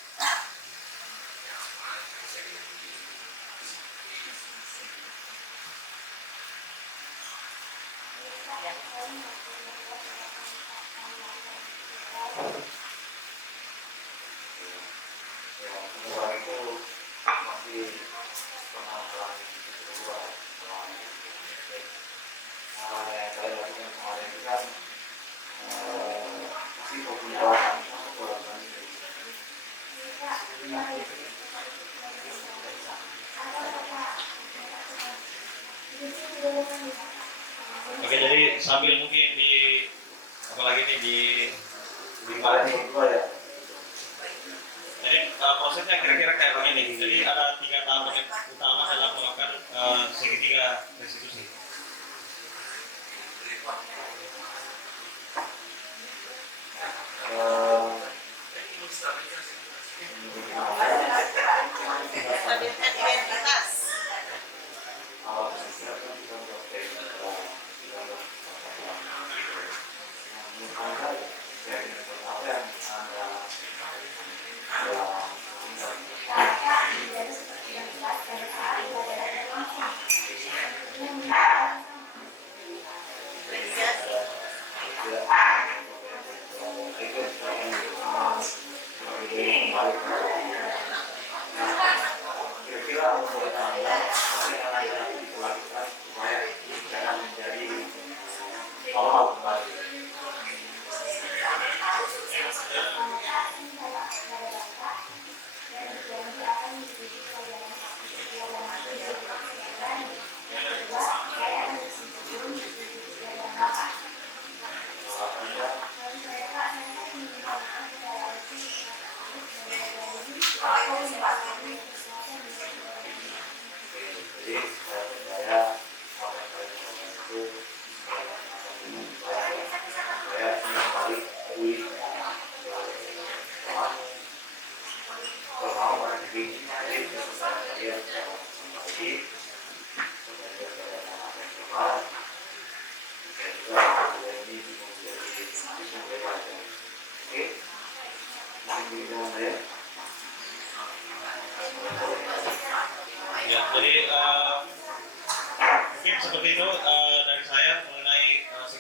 Oke, jadi sambil mungkin apalagi ini di jadi prosesnya kira-kira kayak begini. Jadi ada 3 tahapan yang utama dalam melakukan segitiga restitusi.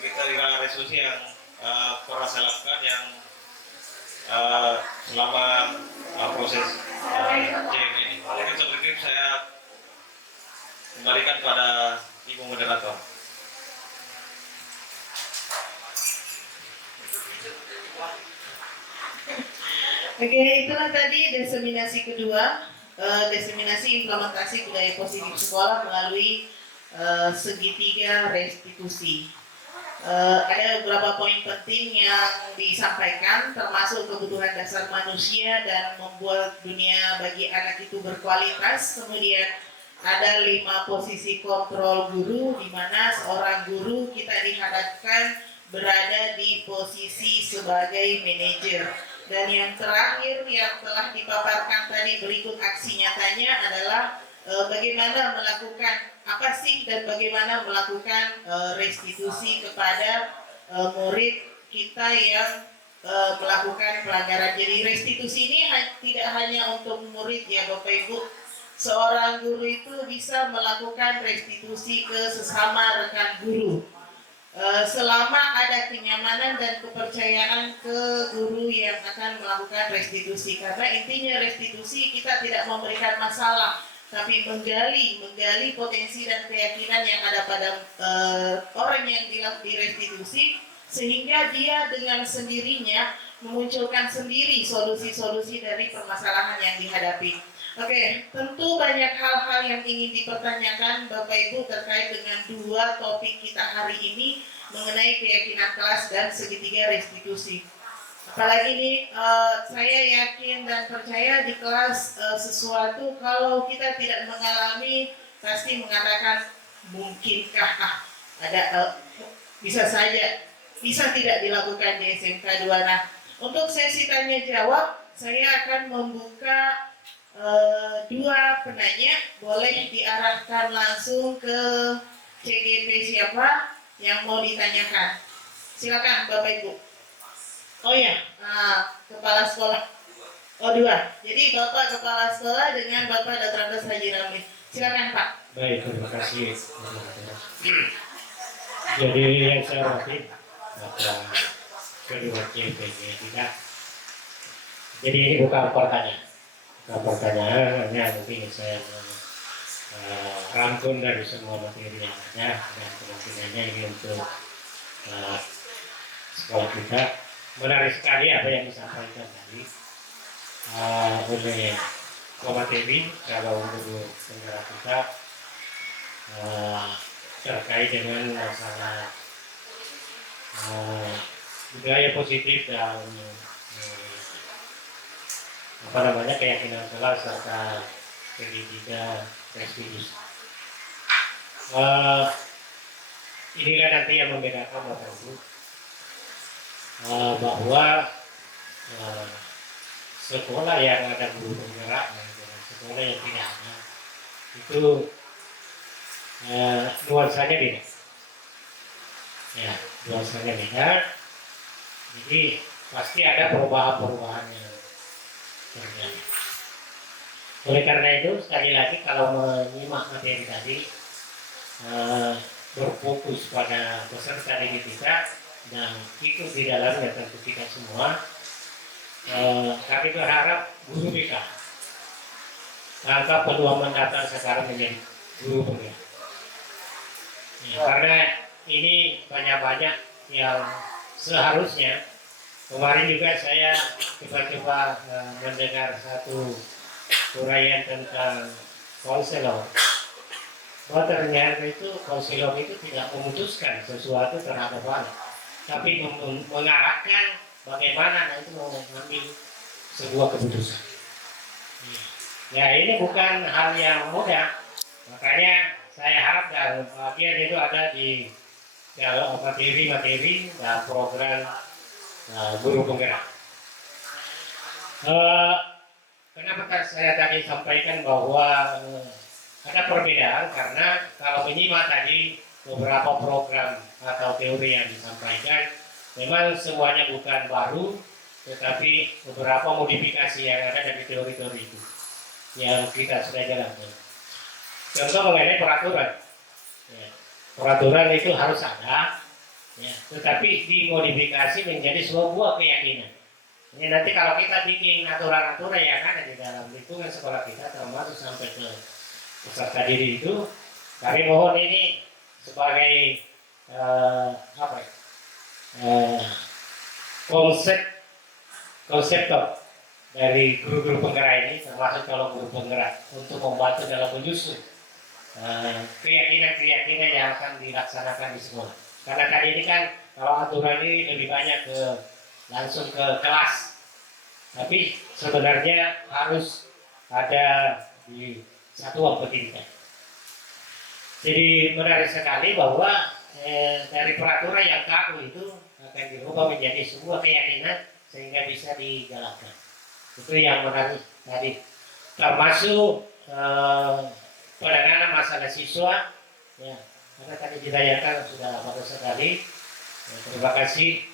kriteria resolusi yang pernah saya lakukan yang selama proses JM ini. Mungkin seperti itu saya kembalikan pada Ibu Moderator. Oke, itulah tadi diseminasi kedua, diseminasi implementasi budaya positif sekolah melalui segitiga restitusi. Ada beberapa poin penting yang disampaikan, termasuk kebutuhan dasar manusia dan membuat dunia bagi anak itu berkualitas. Kemudian ada 5 posisi kontrol guru, di mana seorang guru kita diharapkan berada di posisi sebagai manajer. Dan yang terakhir yang telah dipaparkan tadi berikut aksi nyatanya adalah bagaimana melakukan apa sih dan bagaimana melakukan restitusi kepada murid kita yang melakukan pelanggaran. Jadi restitusi ini tidak hanya untuk murid ya Bapak Ibu. Seorang guru itu bisa melakukan restitusi ke sesama rekan guru. Selama ada kenyamanan dan kepercayaan ke guru yang akan melakukan restitusi, karena intinya restitusi kita tidak memberikan masalah, tapi menggali potensi dan keyakinan yang ada pada orang yang direstitusi, sehingga dia dengan sendirinya memunculkan sendiri solusi-solusi dari permasalahan yang dihadapi. Oke, tentu banyak hal-hal yang ingin dipertanyakan Bapak Ibu terkait dengan 2 topik kita hari ini mengenai keyakinan kelas dan segitiga restitusi. Apalagi ini saya yakin dan percaya di kelas sesuatu kalau kita tidak mengalami pasti mengatakan mungkinkah ada bisa saja, bisa tidak dilakukan di SMK 2. Nah, untuk sesi tanya jawab saya akan membuka 2 penanya, boleh diarahkan langsung ke CGP siapa yang mau ditanyakan. Silakan Bapak Ibu. Oh ya, kepala sekolah. Oh 2. Jadi Bapak kepala sekolah dengan Bapak Dr. Andes Haji Ramli. Silakan Pak. Baik, terima kasih. Jadi yang saya hormati Bapak kedua CPG kita. Jadi ini bukan pertanyaan, hanya mungkin saya rangkum dari semua materi yang ada dan kemungkinannya ini untuk sekolah kita. Menarik sekali apa yang disampaikan tadi oleh Komateri kalau guru penggerak kita terkait dengan masalah budaya positif dan keyakinan kelas serta segitiga restitusi. Inilah nanti yang membedakan Bapak Ibu bahwa sekolah yang ada guru penggerak dan sekolah yang tidak ada itu nuansanya beda. Ya, nuansanya beda. Jadi pasti ada perubahan-perubahan yang terjadi. Oleh karena itu sekali lagi kalau menyimak materi tadi berfokus pada peserta didik kita dan ikut di dalamnya tentu kita semua, kami berharap guru kita angka peluang mendatang sekarang menjadi guru penggerak. Karena ini banyak-banyak yang seharusnya. Kemarin juga saya coba mendengar satu uraian tentang konselor. Bahwa ternyata itu konselor itu tidak memutuskan sesuatu terhadap anak, tapi mengarahkan bagaimana itu mengambil sebuah keputusan. Ya ini bukan hal yang mudah. Makanya saya harap dan bagian itu ada di dalam materi dan program guru penggerak. Kenapa saya tadi sampaikan bahwa ada perbedaan karena kalau menyimak tadi beberapa program atau teori yang disampaikan memang semuanya bukan baru, tetapi beberapa modifikasi yang ada dari teori-teori itu yang kita sudah jalankan. Contoh mengenai peraturan. Ya, peraturan itu harus ada. ya, tetapi dimodifikasi menjadi sebuah keyakinan. Ini nanti kalau kita bikin aturan-aturan yang ada di dalam lingkungan sekolah kita, termasuk sampai ke peserta didik itu, kami mohon ini sebagai apa ya, konseptor dari guru-guru penggerak ini, termasuk kalau guru penggerak, untuk membantu dalam menyusun keyakinan-keyakinan yang akan dilaksanakan di sekolah. Karena tadi ini kan kalau aturan ini lebih banyak langsung ke kelas, tapi sebenarnya harus ada di satuan pendidikan. Jadi menarik sekali bahwa dari peraturan yang kaku itu akan dirubah menjadi sebuah keyakinan sehingga bisa dijalankan. Itu yang menarik tadi, termasuk penanganan masalah siswa, ya, karena tadi ditanyakan sudah bagus sekali. Ya, terima kasih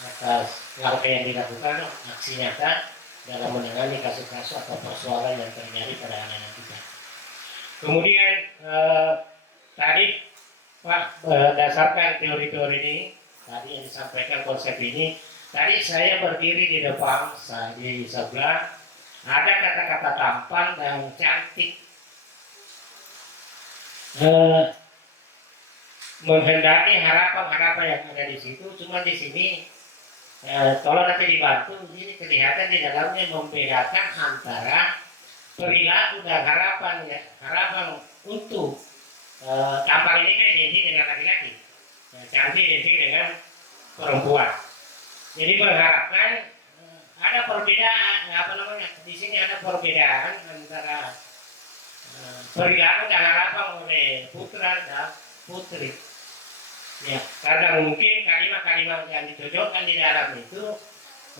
atas langkah yang dilakukan, aksi nyata dalam menangani kasus-kasus atau persoalan yang terjadi pada anak-anak kita. Kemudian tadi Pak, berdasarkan teori-teori ini, tadi yang disampaikan konsep ini, tadi saya berdiri di depan, di sebelah, ada kata-kata tampan dan cantik. Menghendaki harapan-harapan yang ada di situ, cuma di sini tolong nanti dibantu, ini kelihatan di dalamnya membedakan antara perilaku dan harapan, ya, harapan untuk tampang ini kan identik dengan laki-laki, cantik identik dengan perempuan. Jadi berharapkan ada perbedaan, di sini ada perbedaan antara perilaku dan harapan oleh putra dan putri. Ya, karena mungkin kalimat-kalimat yang dicocokkan di dalam itu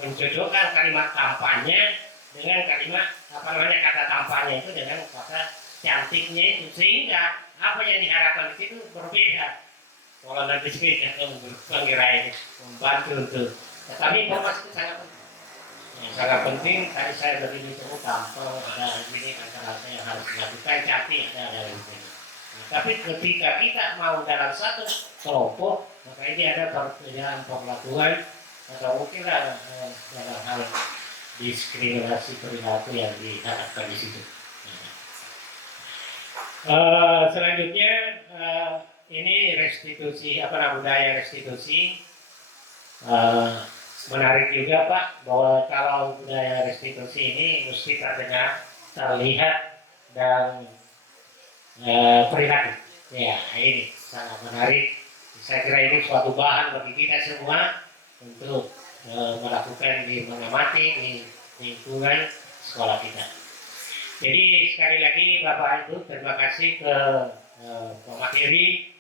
mencocokkan kalimat tampannya dengan kalimat kata tampannya itu dengan kata cantiknya itu, sehingga apa yang diharapkan di situ berbeda. Kalau nanti kita penggerak ini membantu untuk, tetapi informasi itu sangat penting. Sangat penting. Tadi saya berdiri cukup tampil ada ini antara yang harus dilakukan, cantik ada ini. Tapi ketika kita mau dalam satu kelompok, maka ini ada perbedaan perlakuan atau mungkin dalam hal diskriminasi perilaku yang diharapkan di situ. Selanjutnya ini restitusi, budaya restitusi. Menarik juga Pak, bahwa kalau budaya restitusi ini mesti terdengar, terlihat dan perilaku. Ya, ini sangat menarik. Saya kira ini suatu bahan bagi kita semua untuk melakukan mengamati di lingkungan sekolah kita. Jadi sekali lagi Bapak Ibu, terima kasih ke pemateri.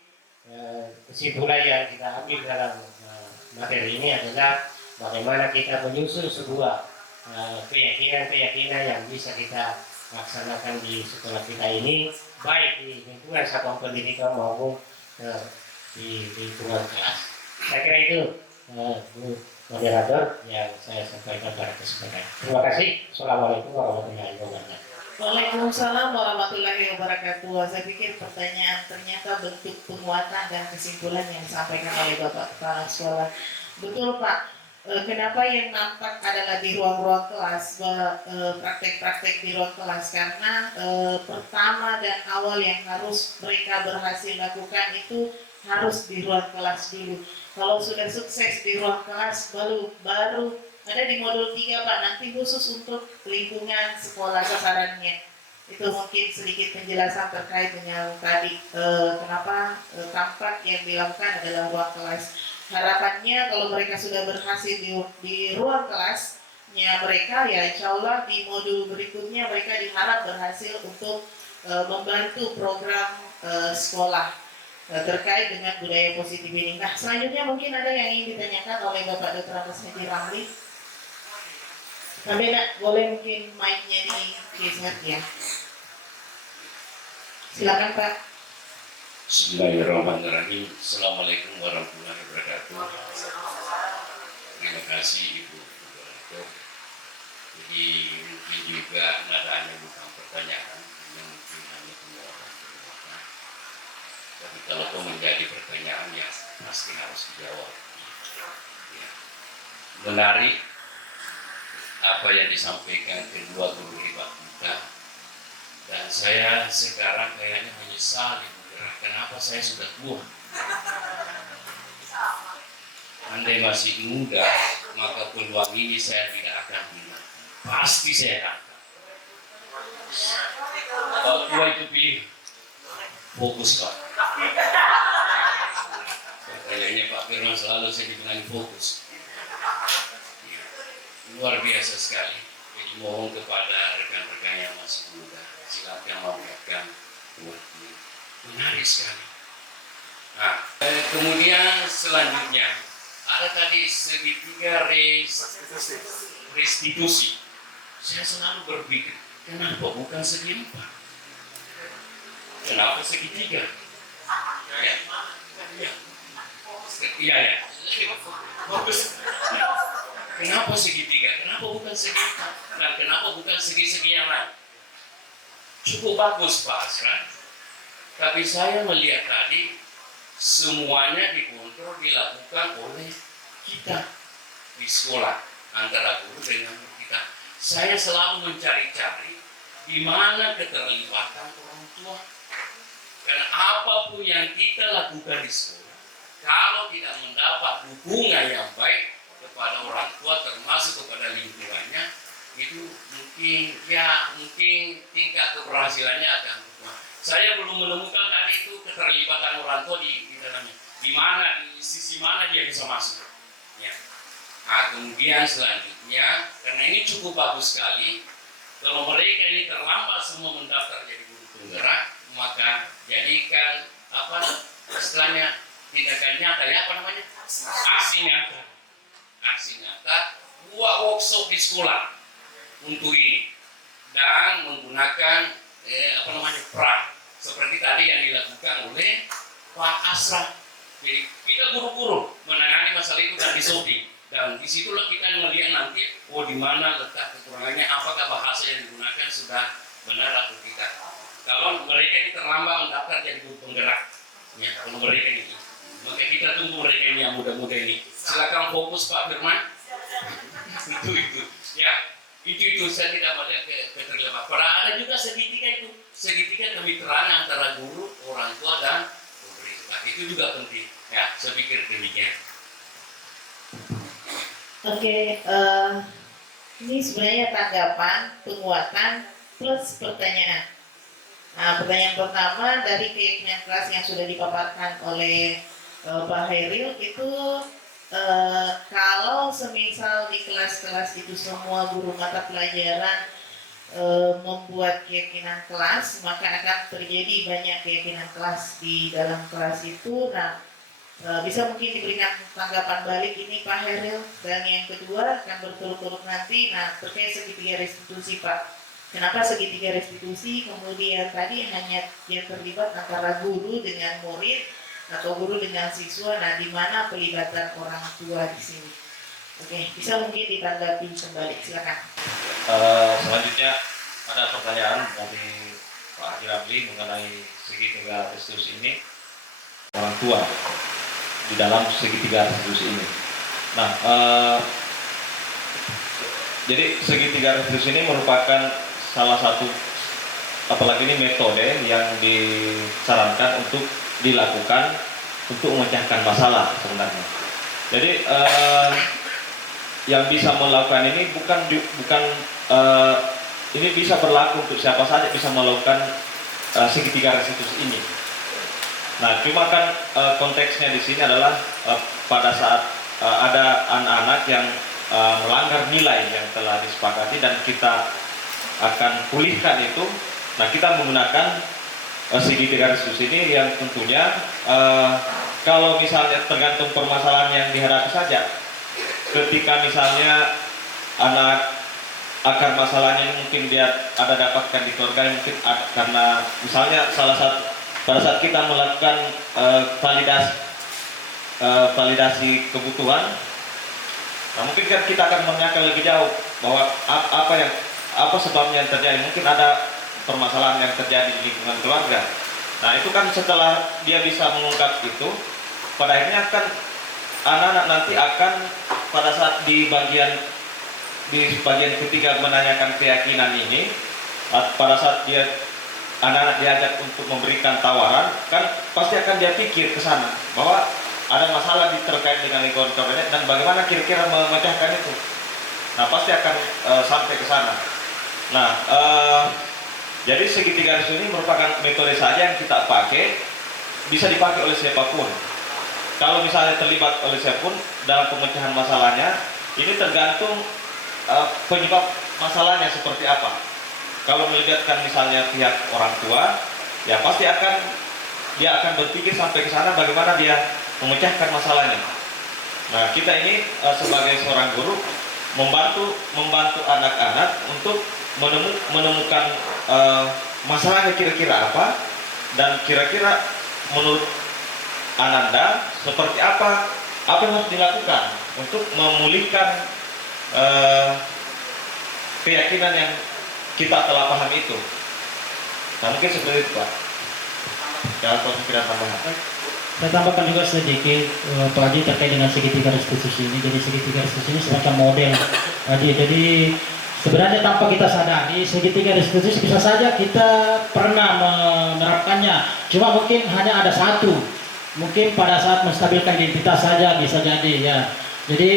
Kesimpulan yang kita ambil dalam materi ini adalah bagaimana kita menyusun sebuah keyakinan-keyakinan yang bisa kita laksanakan di sekolah kita ini, baik di lingkungan satuan pendidikan maupun di lingkungan kelas. Saya kira itu Bu Moderator yang saya sampaikan pada kesempatan. Terima kasih. Assalamualaikum warahmatullahi wabarakatuh. Waalaikumsalam warahmatullahi wabarakatuh. Saya pikir pertanyaan ternyata bentuk penguatan dan kesimpulan yang disampaikan oleh Bapak Kepala Sekolah. Betul Pak. Kenapa yang nampak adalah di ruang-ruang kelas, praktek-praktek di ruang kelas, karena pertama dan awal yang harus mereka berhasil lakukan itu harus di ruang kelas dulu. Kalau sudah sukses di ruang kelas, baru ada di modul 3 Pak, nanti khusus untuk lingkungan sekolah sasarannya. Itu mungkin sedikit penjelasan terkait dengan tadi kenapa tampak yang dilakukan adalah ruang kelas. Harapannya kalau mereka sudah berhasil di ruang kelasnya mereka, ya insya Allah di modul berikutnya mereka diharap berhasil untuk membantu program sekolah terkait dengan budaya positif ini. Nah, selanjutnya mungkin ada yang ingin ditanyakan oleh Bapak Dr. Abbas Haji Ramli. Kami boleh mungkin mic-nya digeser ya. Silakan Pak. Bismillahirrahmanirrahim. Assalamualaikum warahmatullahi wabarakatuh. Terima kasih Ibu Moderator. Jadi mungkin juga nadaannya bukan pertanyaan, mungkin hanya penguatan. Tapi kalau itu menjadi pertanyaan yang pasti pasti harus dijawab. Ya. Menarik apa yang disampaikan kedua guru hebat kita, dan saya sekarang kayaknya menyesal kenapa saya sudah tua. Andai masih muda, maka peluang ini saya tidak akan gunakan. Pasti saya akan. Kalau tua itu pilih fokus, Pak. Pertanyaannya Pak Firman selalu saya dibilang fokus. Ya, luar biasa sekali. Jadi mohon kepada rekan-rekan yang masih muda, silakan membuatkan waktu. Menarik sekali. Nah, kemudian selanjutnya ada tadi segitiga restitusi. Saya selalu berpikir, kenapa bukan segi empat? Kenapa segitiga? Iya. Kenapa segitiga? Kenapa bukan segi empat? Dan kenapa bukan segi-segi yang lain? Cukup bagus Pak Asran. Tapi saya melihat tadi semuanya dikontrol dilakukan oleh kita di sekolah, antara guru dengan kita. Saya selalu mencari-cari di mana keterlibatan orang tua. Karena apapun yang kita lakukan di sekolah, kalau tidak mendapat dukungan yang baik kepada orang tua, termasuk kepada lingkungannya, itu mungkin tingkat keberhasilannya akan kurang. Saya belum menemukan tadi itu keterlibatan orang tua di dalamnya. Di mana, di sisi mana dia bisa masuk. Ya. Nah, kemudian selanjutnya, karena ini cukup bagus sekali, kalau mereka ini terlambat semua mendaftar jadi guru penggerak, maka jadikan istilahnya tindakan nyata, ya apa namanya? Aksi nyata, buat workshop di sekolah untuk ini dan menggunakan peran seperti tadi yang dilakukan oleh Pak Asra. Jadi kita guru-guru menangani masalah itu dan disopi, dan disitulah kita melihat nanti di mana letak kekurangannya, apakah bahasa yang digunakan sudah benar atau tidak. Kalau mereka ini terlambat mendaftar jadi guru penggerak, ya kalau mereka ini, maka kita tunggu mereka ini yang muda-muda ini. Silakan fokus Pak Firman. itu ya. Itu saya tidak melihat keterlibatan. Padahal ada juga segitiga kemitraan antara guru, orang tua dan pemerintah. Itu juga penting. Ya, saya pikir demikian. Oke, ini sebenarnya tanggapan, penguatan, plus pertanyaan. Nah, pertanyaan pertama dari keyakinan kelas yang sudah dipaparkan oleh Pak Hairil itu, kalau semisal di kelas-kelas itu semua guru mata pelajaran membuat keyakinan kelas, maka akan terjadi banyak keyakinan kelas di dalam kelas itu. Nah, bisa mungkin diberikan tanggapan balik ini Pak Hairil. Dan yang kedua akan berturut-turut nanti, nah terkait segitiga restitusi Pak. Kenapa segitiga restitusi? Kemudian tadi hanya yang terlibat antara guru dengan murid atau guru dengan siswa. Nah, di mana pelibatan orang tua di sini? Oke, bisa mungkin ditanggapi kembali, silakan. Selanjutnya ada pertanyaan dari Pak Haji Ramli mengenai segitiga restitusi ini, orang tua di dalam segitiga restitusi ini. Nah, jadi segitiga restitusi ini merupakan salah satu, apalagi ini metode yang disarankan untuk dilakukan untuk memecahkan masalah sebenarnya. Jadi yang bisa melakukan ini bukan ini bisa berlaku untuk siapa saja bisa melakukan segitiga restitusi ini. Nah, cuma kan konteksnya di sini adalah pada saat ada anak-anak yang melanggar nilai yang telah disepakati dan kita akan pulihkan itu. Nah, kita menggunakan segitiga restitusi ini yang tentunya kalau misalnya tergantung permasalahan yang dihadapi saja. Ketika misalnya anak akar masalahnya mungkin dia ada dapatkan di keluarga, mungkin karena misalnya salah satu pada saat kita melakukan validasi kebutuhan, nah mungkin kan kita akan menanyakan lebih jauh bahwa apa sebabnya yang terjadi. Mungkin ada permasalahan yang terjadi di lingkungan keluarga. Nah, itu kan setelah dia bisa mengungkap itu, pada akhirnya kan anak-anak nanti akan pada saat di bagian ketiga menanyakan keyakinan ini, pada saat anak-anak diajak untuk memberikan tawaran, kan pasti akan dia pikir ke sana bahwa ada masalah terkait dengan lingkungan kabinet dan bagaimana kira-kira memecahkan itu. Nah, pasti akan sampai ke sana. Nah, jadi segitiga restu ini merupakan metode saja yang kita pakai, bisa dipakai oleh siapapun. Kalau misalnya terlibat oleh siapapun dalam pemecahan masalahnya, ini tergantung penyebab masalahnya seperti apa. Kalau melibatkan misalnya pihak orang tua, ya pasti dia akan berpikir sampai ke sana bagaimana dia memecahkan masalahnya. Nah, kita ini sebagai seorang guru membantu anak-anak untuk menemukan masalahnya kira-kira apa, dan kira-kira menurut Ananda seperti apa yang harus dilakukan untuk memulihkan keyakinan yang kita telah pahami itu. Nah, mungkin seperti itu, Pak. Jangan pikiran tambahan. Saya tambahkan juga sedikit Pak Haji terkait dengan segitiga restitusi ini. Jadi segitiga restitusi ini semacam model Pak Haji. Jadi sebenarnya tanpa kita sadari segitiga restitusi bisa saja kita pernah menerapkannya. Cuma mungkin hanya ada satu. Mungkin pada saat menstabilkan identitas saja bisa jadi ya. Jadi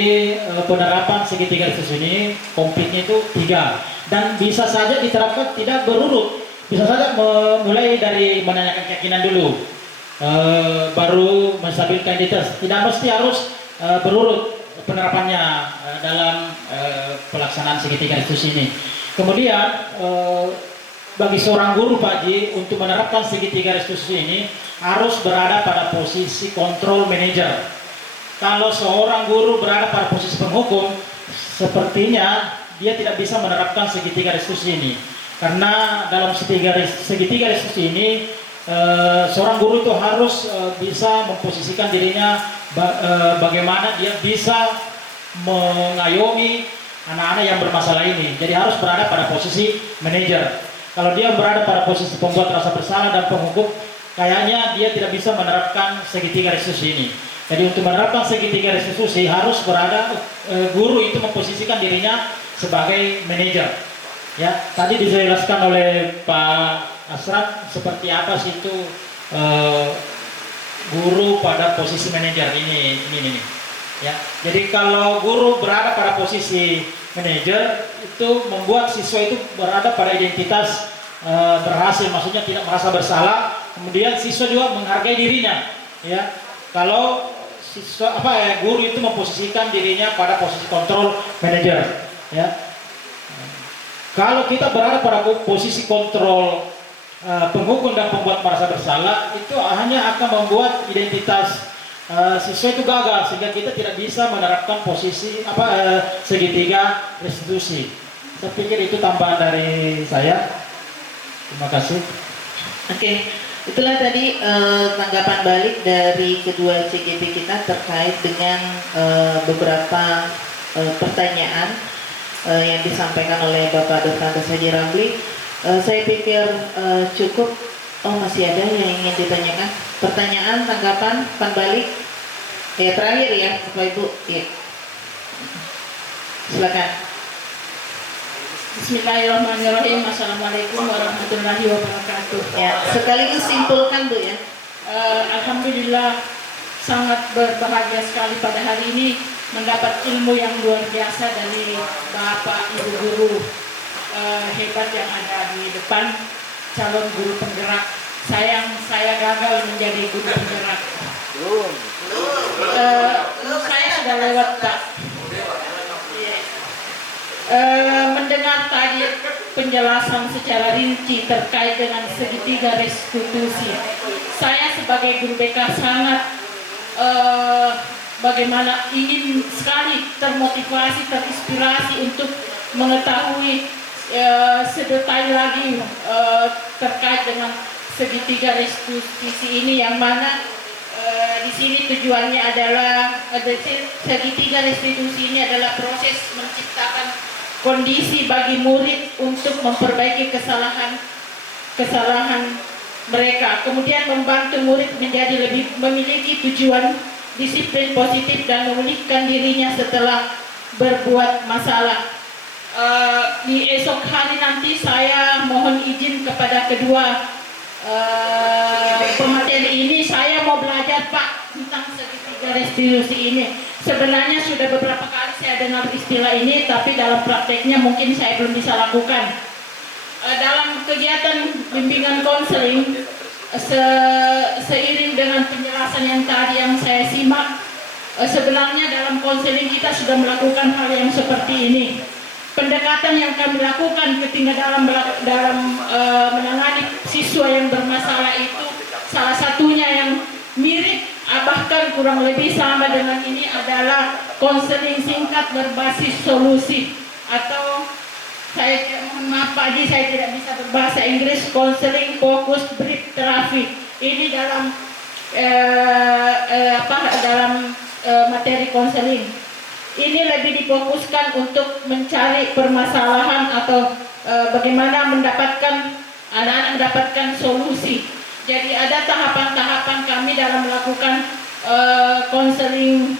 penerapan segitiga restitusi ini komplitnya itu 3 dan bisa saja diterapkan tidak berurut. Bisa saja mulai dari menanyakan keyakinan dulu. Baru menstabilkan identitas, tidak mesti harus berurut penerapannya dalam pelaksanaan segitiga restitusi ini. Kemudian bagi seorang guru Pak Haji untuk menerapkan segitiga restitusi ini harus berada pada posisi kontrol manager. Kalau seorang guru berada pada posisi penghukum, sepertinya dia tidak bisa menerapkan segitiga restitusi ini, karena dalam segitiga restitusi ini seorang guru itu harus bisa memposisikan dirinya bagaimana dia bisa mengayomi anak-anak yang bermasalah ini. Jadi harus berada pada posisi manajer. Kalau dia berada pada posisi pembuat rasa bersalah dan penghukum, kayaknya dia tidak bisa menerapkan segitiga restitusi ini. Jadi untuk menerapkan segitiga restitusi harus berada guru itu memposisikan dirinya sebagai manajer. Ya, tadi dijelaskan oleh Pak Asrad seperti apa sih itu guru pada posisi manajer ini. Ya, jadi kalau guru berada pada posisi manajer itu membuat siswa itu berada pada identitas berhasil, maksudnya tidak merasa bersalah. Kemudian siswa juga menghargai dirinya. Ya, kalau guru itu memposisikan dirinya pada posisi kontrol manajer. Ya, kalau kita berada pada posisi kontrol penghukum dan pembuat merasa bersalah, itu hanya akan membuat identitas siswa itu gagal, sehingga kita tidak bisa menerapkan posisi segitiga restitusi. Saya pikir itu tambahan dari saya. Terima kasih. Oke, itulah tadi tanggapan balik dari kedua CGP kita terkait dengan beberapa pertanyaan yang disampaikan oleh Bapak Dr. Haji Ramli. Saya pikir cukup. Oh, masih ada yang ingin ditanyakan? Pertanyaan, tanggapan, balik? Ya, terakhir ya, Bapak Ibu. Ya. Silakan. Bismillahirrahmanirrahim. Assalamualaikum warahmatullahi wabarakatuh. Ya, sekaligus simpulkan Bu ya. Alhamdulillah sangat berbahagia sekali pada hari ini mendapat ilmu yang luar biasa dari Bapak Ibu guru hebat yang ada di depan, calon guru penggerak. Sayang saya gagal menjadi guru penggerak. Saya sudah lewat Pak. Mendengar tadi penjelasan secara rinci terkait dengan segitiga restitusi, saya sebagai guru BK sangat bagaimana ingin sekali termotivasi, terinspirasi untuk mengetahui sedetail lagi terkait dengan segitiga restitusi ini, yang mana di sini tujuannya adalah segitiga restitusi ini adalah proses menciptakan kondisi bagi murid untuk memperbaiki kesalahan mereka, kemudian membantu murid menjadi lebih memiliki tujuan disiplin positif dan memulihkan dirinya setelah berbuat masalah. Di esok hari nanti saya mohon izin kepada kedua pemateri ini, saya mau belajar Pak tentang segitiga restitusi ini. Sebenarnya sudah beberapa kali saya dengar istilah ini, tapi dalam prakteknya mungkin saya belum bisa lakukan. Dalam kegiatan bimbingan konseling, seiring dengan penjelasan yang tadi yang saya simak, sebenarnya dalam konseling kita sudah melakukan hal yang seperti ini. Pendekatan yang kami lakukan ketika dalam menangani siswa yang bermasalah itu, salah satunya yang mirip bahkan kurang lebih sama dengan ini adalah konseling singkat berbasis solusi, atau saya mohon maaf Pak Haji, saya tidak bisa berbahasa Inggris, konseling fokus brief therapy. Ini dalam materi konseling. Ini lebih difokuskan untuk mencari permasalahan atau bagaimana anak-anak mendapatkan solusi. Jadi ada tahapan-tahapan kami dalam melakukan konseling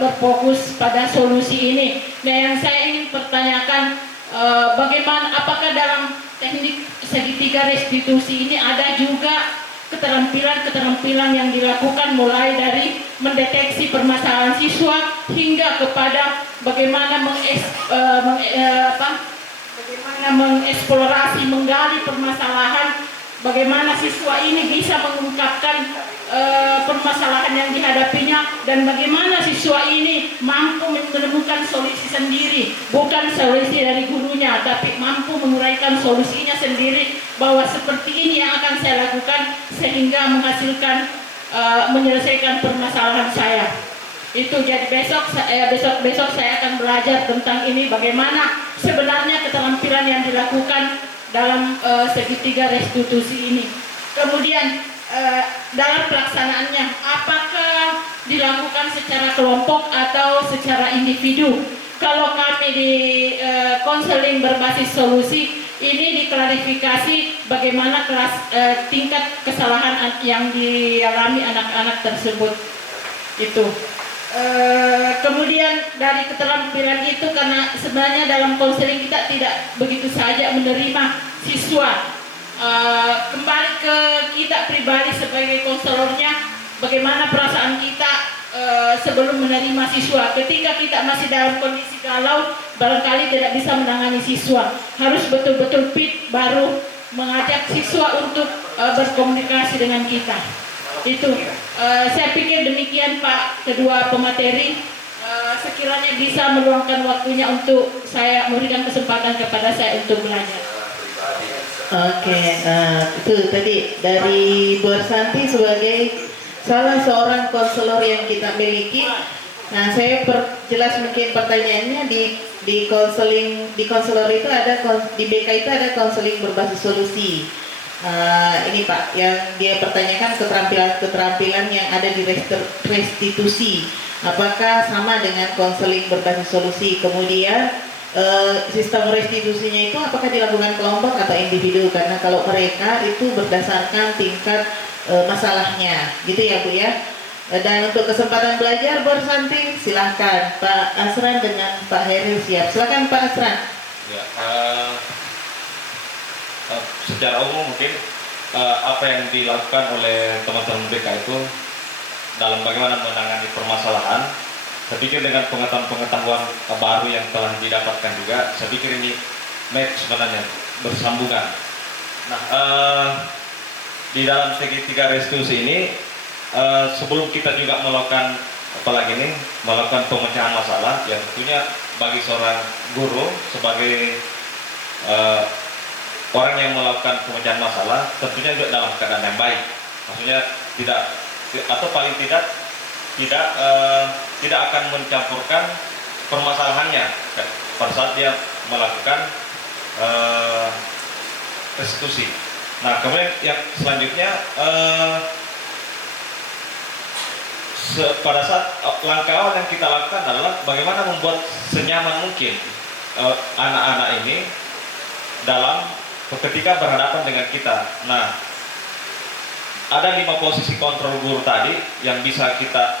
berfokus pada solusi ini. Nah, yang saya ingin pertanyakan, bagaimana, apakah dalam teknik segitiga restitusi ini ada juga keterampilan-keterampilan yang dilakukan mulai dari mendeteksi permasalahan siswa hingga kepada bagaimana mengeksplorasi, menggali permasalahan, bagaimana siswa ini bisa mengungkapkan permasalahan yang dihadapinya, dan bagaimana siswa ini mampu menemukan solusi sendiri, bukan solusi dari gurunya, tapi mampu menguraikan solusinya sendiri, bahwa seperti ini yang akan saya lakukan sehingga menghasilkan menyelesaikan permasalahan saya. Itu jadi besok saya akan belajar tentang ini, bagaimana sebenarnya keterampilan yang dilakukan dalam segitiga restitusi ini. Kemudian dalam pelaksanaannya, apakah dilakukan secara kelompok atau secara individu? Kalau kami di konseling berbasis solusi ini diklarifikasi bagaimana tingkat kesalahan yang dialami anak-anak tersebut. Itu. Kemudian dari keterampilan itu, karena sebenarnya dalam konseling kita tidak begitu saja menerima siswa, kembali ke kita pribadi sebagai konselornya, bagaimana perasaan kita sebelum menerima siswa. Ketika kita masih dalam kondisi galau, barangkali tidak bisa menangani siswa, harus betul-betul fit baru mengajak siswa untuk berkomunikasi dengan kita. Itu saya pikir demikian Pak kedua pemateri. Sekiranya bisa meluangkan waktunya untuk saya memberikan kesempatan kepada saya untuk belajar. Oke, itu tadi dari Bu Arsanti sebagai salah seorang konselor yang kita miliki. Nah, saya perjelas mungkin pertanyaannya, di konselor itu ada, di BK itu ada konseling berbasis solusi. Ini Pak, yang dia pertanyakan keterampilan yang ada di restitusi, apakah sama dengan konseling berbasis solusi? Kemudian sistem restitusinya itu apakah dilakukan kelompok atau individu? Karena kalau mereka itu berdasarkan tingkat masalahnya, gitu ya Bu ya. Dan untuk kesempatan belajar Bu Arsanti, silahkan Pak Asran dengan Pak Heri siap. Silakan Pak Asran. Ya, secara umum mungkin apa yang dilakukan oleh teman-teman BK itu dalam bagaimana menangani permasalahan, saya pikir dengan pengetahuan baru yang telah didapatkan juga, saya pikir ini match sebenarnya, bersambungan. Nah, di dalam segitiga restitusi ini, sebelum kita juga melakukan melakukan pemecahan masalah, ya tentunya bagi seorang guru sebagai orang yang melakukan pemecahan masalah, tentunya juga dalam keadaan yang baik. Maksudnya tidak, atau paling tidak akan mencampurkan permasalahannya pada saat dia melakukan restitusi. Nah, kemudian yang selanjutnya, pada saat langkah awal yang kita lakukan adalah bagaimana membuat senyaman mungkin anak-anak ini dalam ketika berhadapan dengan kita. Nah, ada 5 posisi kontrol guru tadi yang bisa kita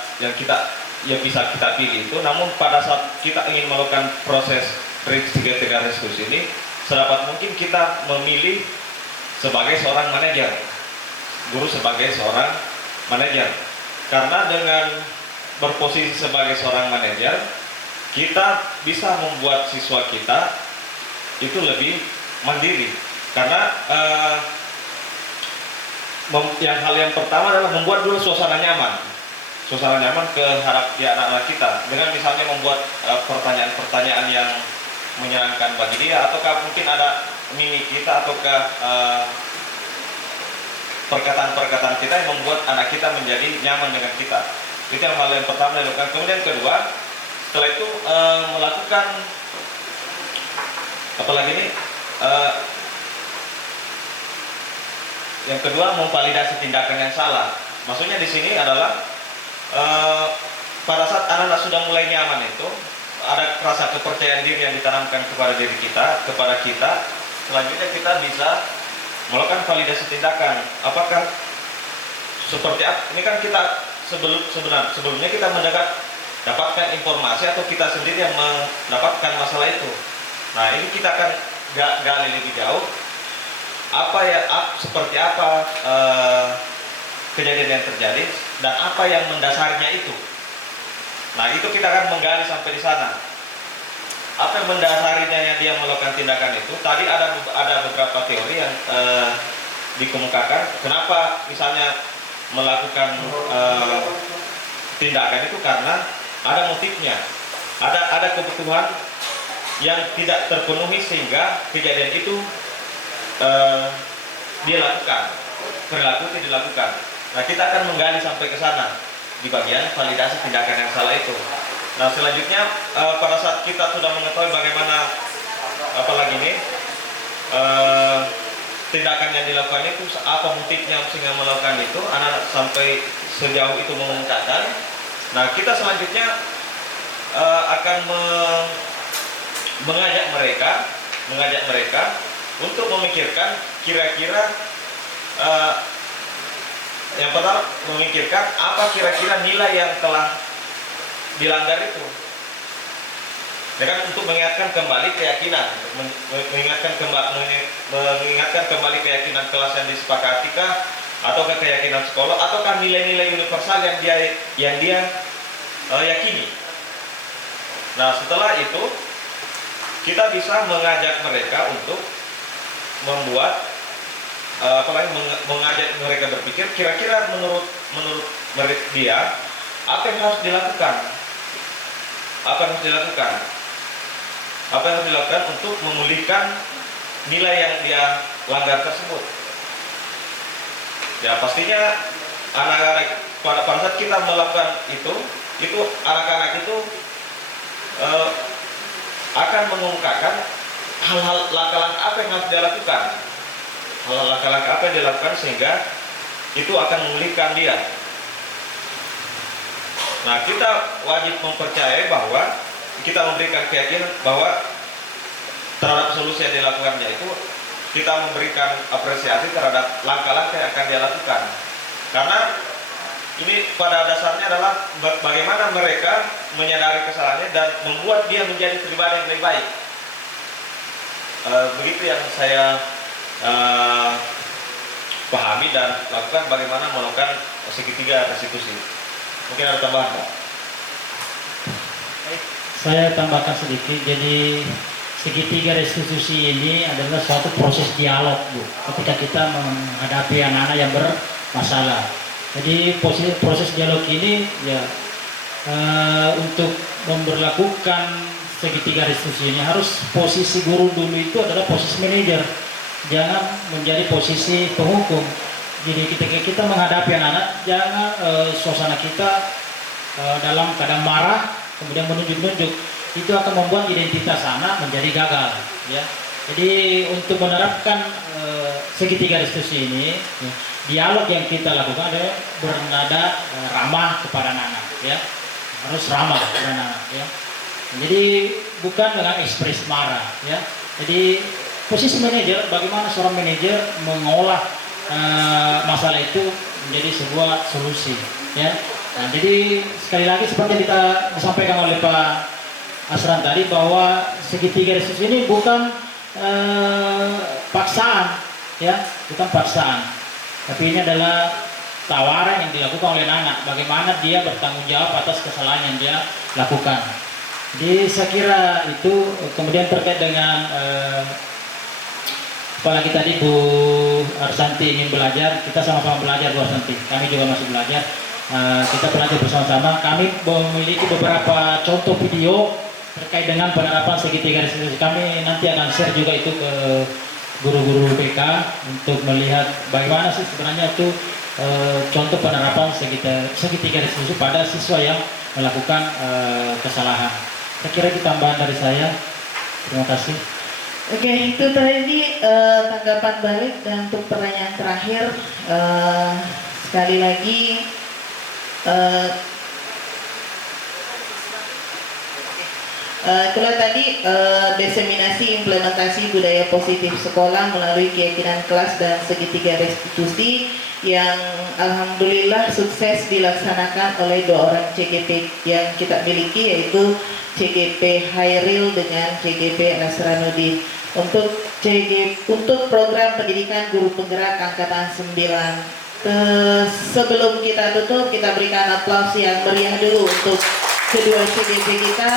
pilih itu. Namun pada saat kita ingin melakukan proses segitiga restitusi ini, sedapat mungkin kita memilih sebagai seorang manajer, guru sebagai seorang manajer. Karena dengan berposisi sebagai seorang manajer, kita bisa membuat siswa kita itu lebih mandiri. Karena hal yang pertama adalah membuat dulu suasana nyaman ke anak-anak kita, dengan misalnya membuat pertanyaan-pertanyaan yang menyenangkan bagi dia, ataukah mungkin ada mimik kita, ataukah perkataan-perkataan kita yang membuat anak kita menjadi nyaman dengan kita. Itu yang hal yang pertama dilakukan. Kemudian kedua, setelah itu melakukan apalagi ini, yang kedua memvalidasi tindakan yang salah. Maksudnya di sini adalah pada saat anak-anak sudah mulai nyaman itu, ada rasa kepercayaan diri yang ditanamkan kepada diri kita, kepada kita. Selanjutnya kita bisa melakukan validasi tindakan. Apakah seperti apa? Ini kan kita sebelumnya kita dapatkan informasi, atau kita sendiri yang mendapatkan masalah itu. Nah, ini kita akan gali lebih jauh. Seperti apa kejadian yang terjadi dan apa yang mendasarinya itu. Nah, itu kita akan menggali sampai di sana. Apa yang mendasarinya yang dia melakukan tindakan itu? Tadi ada beberapa teori yang dikemukakan. Kenapa misalnya melakukan tindakan itu? Karena ada motifnya, ada kebutuhan yang tidak terpenuhi sehingga kejadian itu dilakukan, perilaku itu dilakukan. Nah, kita akan menggali sampai ke sana di bagian validasi tindakan yang salah itu. Nah, selanjutnya pada saat kita sudah mengetahui bagaimana tindakan yang dilakukan itu, apa motifnya sehingga melakukan itu, anak sampai sejauh itu mengungkapkan. Nah, kita selanjutnya akan mengajak mereka untuk memikirkan kira-kira yang pertama, memikirkan apa kira-kira nilai yang telah dilanggar itu. Ya kan, untuk mengingatkan kembali keyakinan, mengingatkan kembali keyakinan kelas yang disepakatikah, ataukah keyakinan sekolah, ataukah nilai-nilai universal yang dia yakini. Nah, setelah itu kita bisa mengajak mereka untuk membuat mengajak mereka berpikir kira-kira menurut dia apa yang harus dilakukan, untuk memulihkan nilai yang dia langgar tersebut. Ya, pastinya anak-anak pada saat kita melakukan itu anak-anak itu akan mengungkapkan hal-hal langkah-langkah apa yang harus dia lakukan. Langkah-langkah apa yang dilakukan sehingga itu akan memulihkan dia. Nah, kita wajib mempercayai bahwa kita memberikan keyakinan bahwa terhadap solusi yang dilakukannya itu, kita memberikan apresiasi terhadap langkah-langkah yang akan dia lakukan. Karena ini pada dasarnya adalah bagaimana mereka menyadari kesalahannya dan membuat dia menjadi pribadi yang lebih baik. Begitu yang saya pahami dan lakukan bagaimana melakukan segitiga restitusi. Mungkin ada tambahan, Pak? Saya tambahkan sedikit. Jadi segitiga restitusi ini adalah suatu proses dialog, Bu, ketika kita menghadapi anak-anak yang bermasalah. Jadi proses dialog ini ya untuk memberlakukan segitiga restitusi ini harus posisi guru dulu itu adalah posisi manajer, jangan menjadi posisi penghukum. Jadi ketika kita menghadapi anak-anak, jangan suasana kita dalam keadaan marah kemudian menunjuk-nunjuk, itu akan membuat identitas anak menjadi gagal, ya. Jadi untuk menerapkan segitiga restitusi ini, ya, dialog yang kita lakukan adalah bernada ramah kepada anak-anak, ya, harus ramah kepada anak-anak, ya. Jadi bukan dengan ekspres marah, ya. Jadi posisi manajer, bagaimana seorang manajer mengolah masalah itu menjadi sebuah solusi, ya. Nah, jadi sekali lagi seperti kita disampaikan oleh Pak Asran tadi bahwa segitiga restitusi ini bukan paksaan, ya, bukan paksaan, tapi ini adalah tawaran yang dilakukan oleh anak, bagaimana dia bertanggung jawab atas kesalahan yang dia lakukan. Jadi saya kira itu. Kemudian terkait dengan apalagi tadi Bu Arsanti ingin belajar, kita sama-sama belajar Bu Arsanti, kami juga masih belajar. Kita belajar bersama-sama. Kami memiliki beberapa contoh video terkait dengan penerapan segitiga restitusi. Kami nanti akan share juga itu ke guru-guru BK untuk melihat bagaimana sih sebenarnya itu contoh penerapan segitiga restitusi pada siswa yang melakukan kesalahan. Saya kira itu tambahan dari saya. Terima kasih. Oke, itu tadi tanggapan balik. Dan untuk pertanyaan terakhir, sekali lagi itulah tadi diseminasi implementasi budaya positif sekolah melalui keyakinan kelas dan segitiga restitusi yang alhamdulillah sukses dilaksanakan oleh 2 orang CGP yang kita miliki, yaitu CGP Hairil dengan CGP Asranuddin. Untuk program pendidikan guru penggerak angkatan 9. Sebelum kita tutup, kita berikan aplaus yang meriah dulu untuk kedua CGP kita.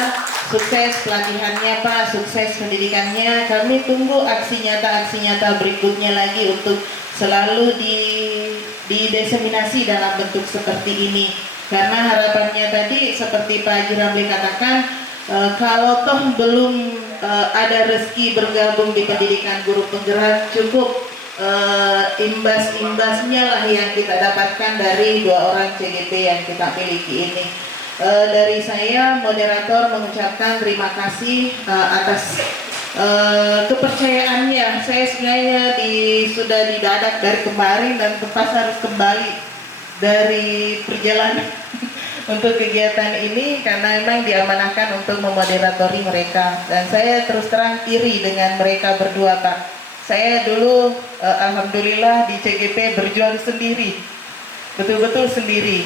Sukses pelatihannya Pak, sukses pendidikannya. Kami tunggu aksi nyata berikutnya lagi untuk selalu didiseminasi dalam bentuk seperti ini. Karena harapannya tadi seperti Pak Haji Ramli katakan, kalau toh belum ada rezeki bergabung di pendidikan guru penggerak, cukup imbas-imbasnya lah yang kita dapatkan dari 2 orang CGP yang kita miliki ini. Dari saya, moderator, mengucapkan terima kasih atas kepercayaannya. Saya sebenarnya sudah didadak dari kemarin dan terpaksa harus kembali dari perjalanan untuk kegiatan ini karena memang diamanahkan untuk memoderatori mereka. Dan saya terus terang iri dengan mereka berdua, Pak. Saya dulu alhamdulillah di CGP berjuang sendiri, betul-betul sendiri.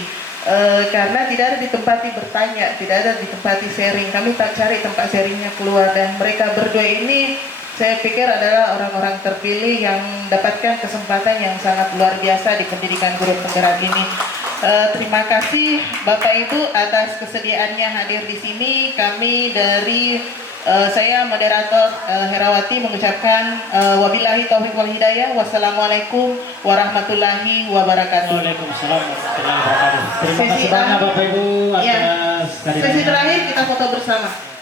Karena tidak ada ditempati bertanya, tidak ada ditempati sharing. Kami tak cari tempat sharingnya keluar, dan mereka berdua ini saya pikir adalah orang-orang terpilih yang mendapatkan kesempatan yang sangat luar biasa di pendidikan guru penggerak ini. Terima kasih Bapak Ibu atas kesediaannya hadir di sini. Kami dari saya moderator Herawati mengucapkan wabillahi taufiq wal hidayah. Wassalamualaikum warahmatullahi wabarakatuh. Waalaikumsalam warahmatullahi wabarakatuh. Terima kasih banyak Bapak Ibu atas Sesi terakhir kita foto bersama.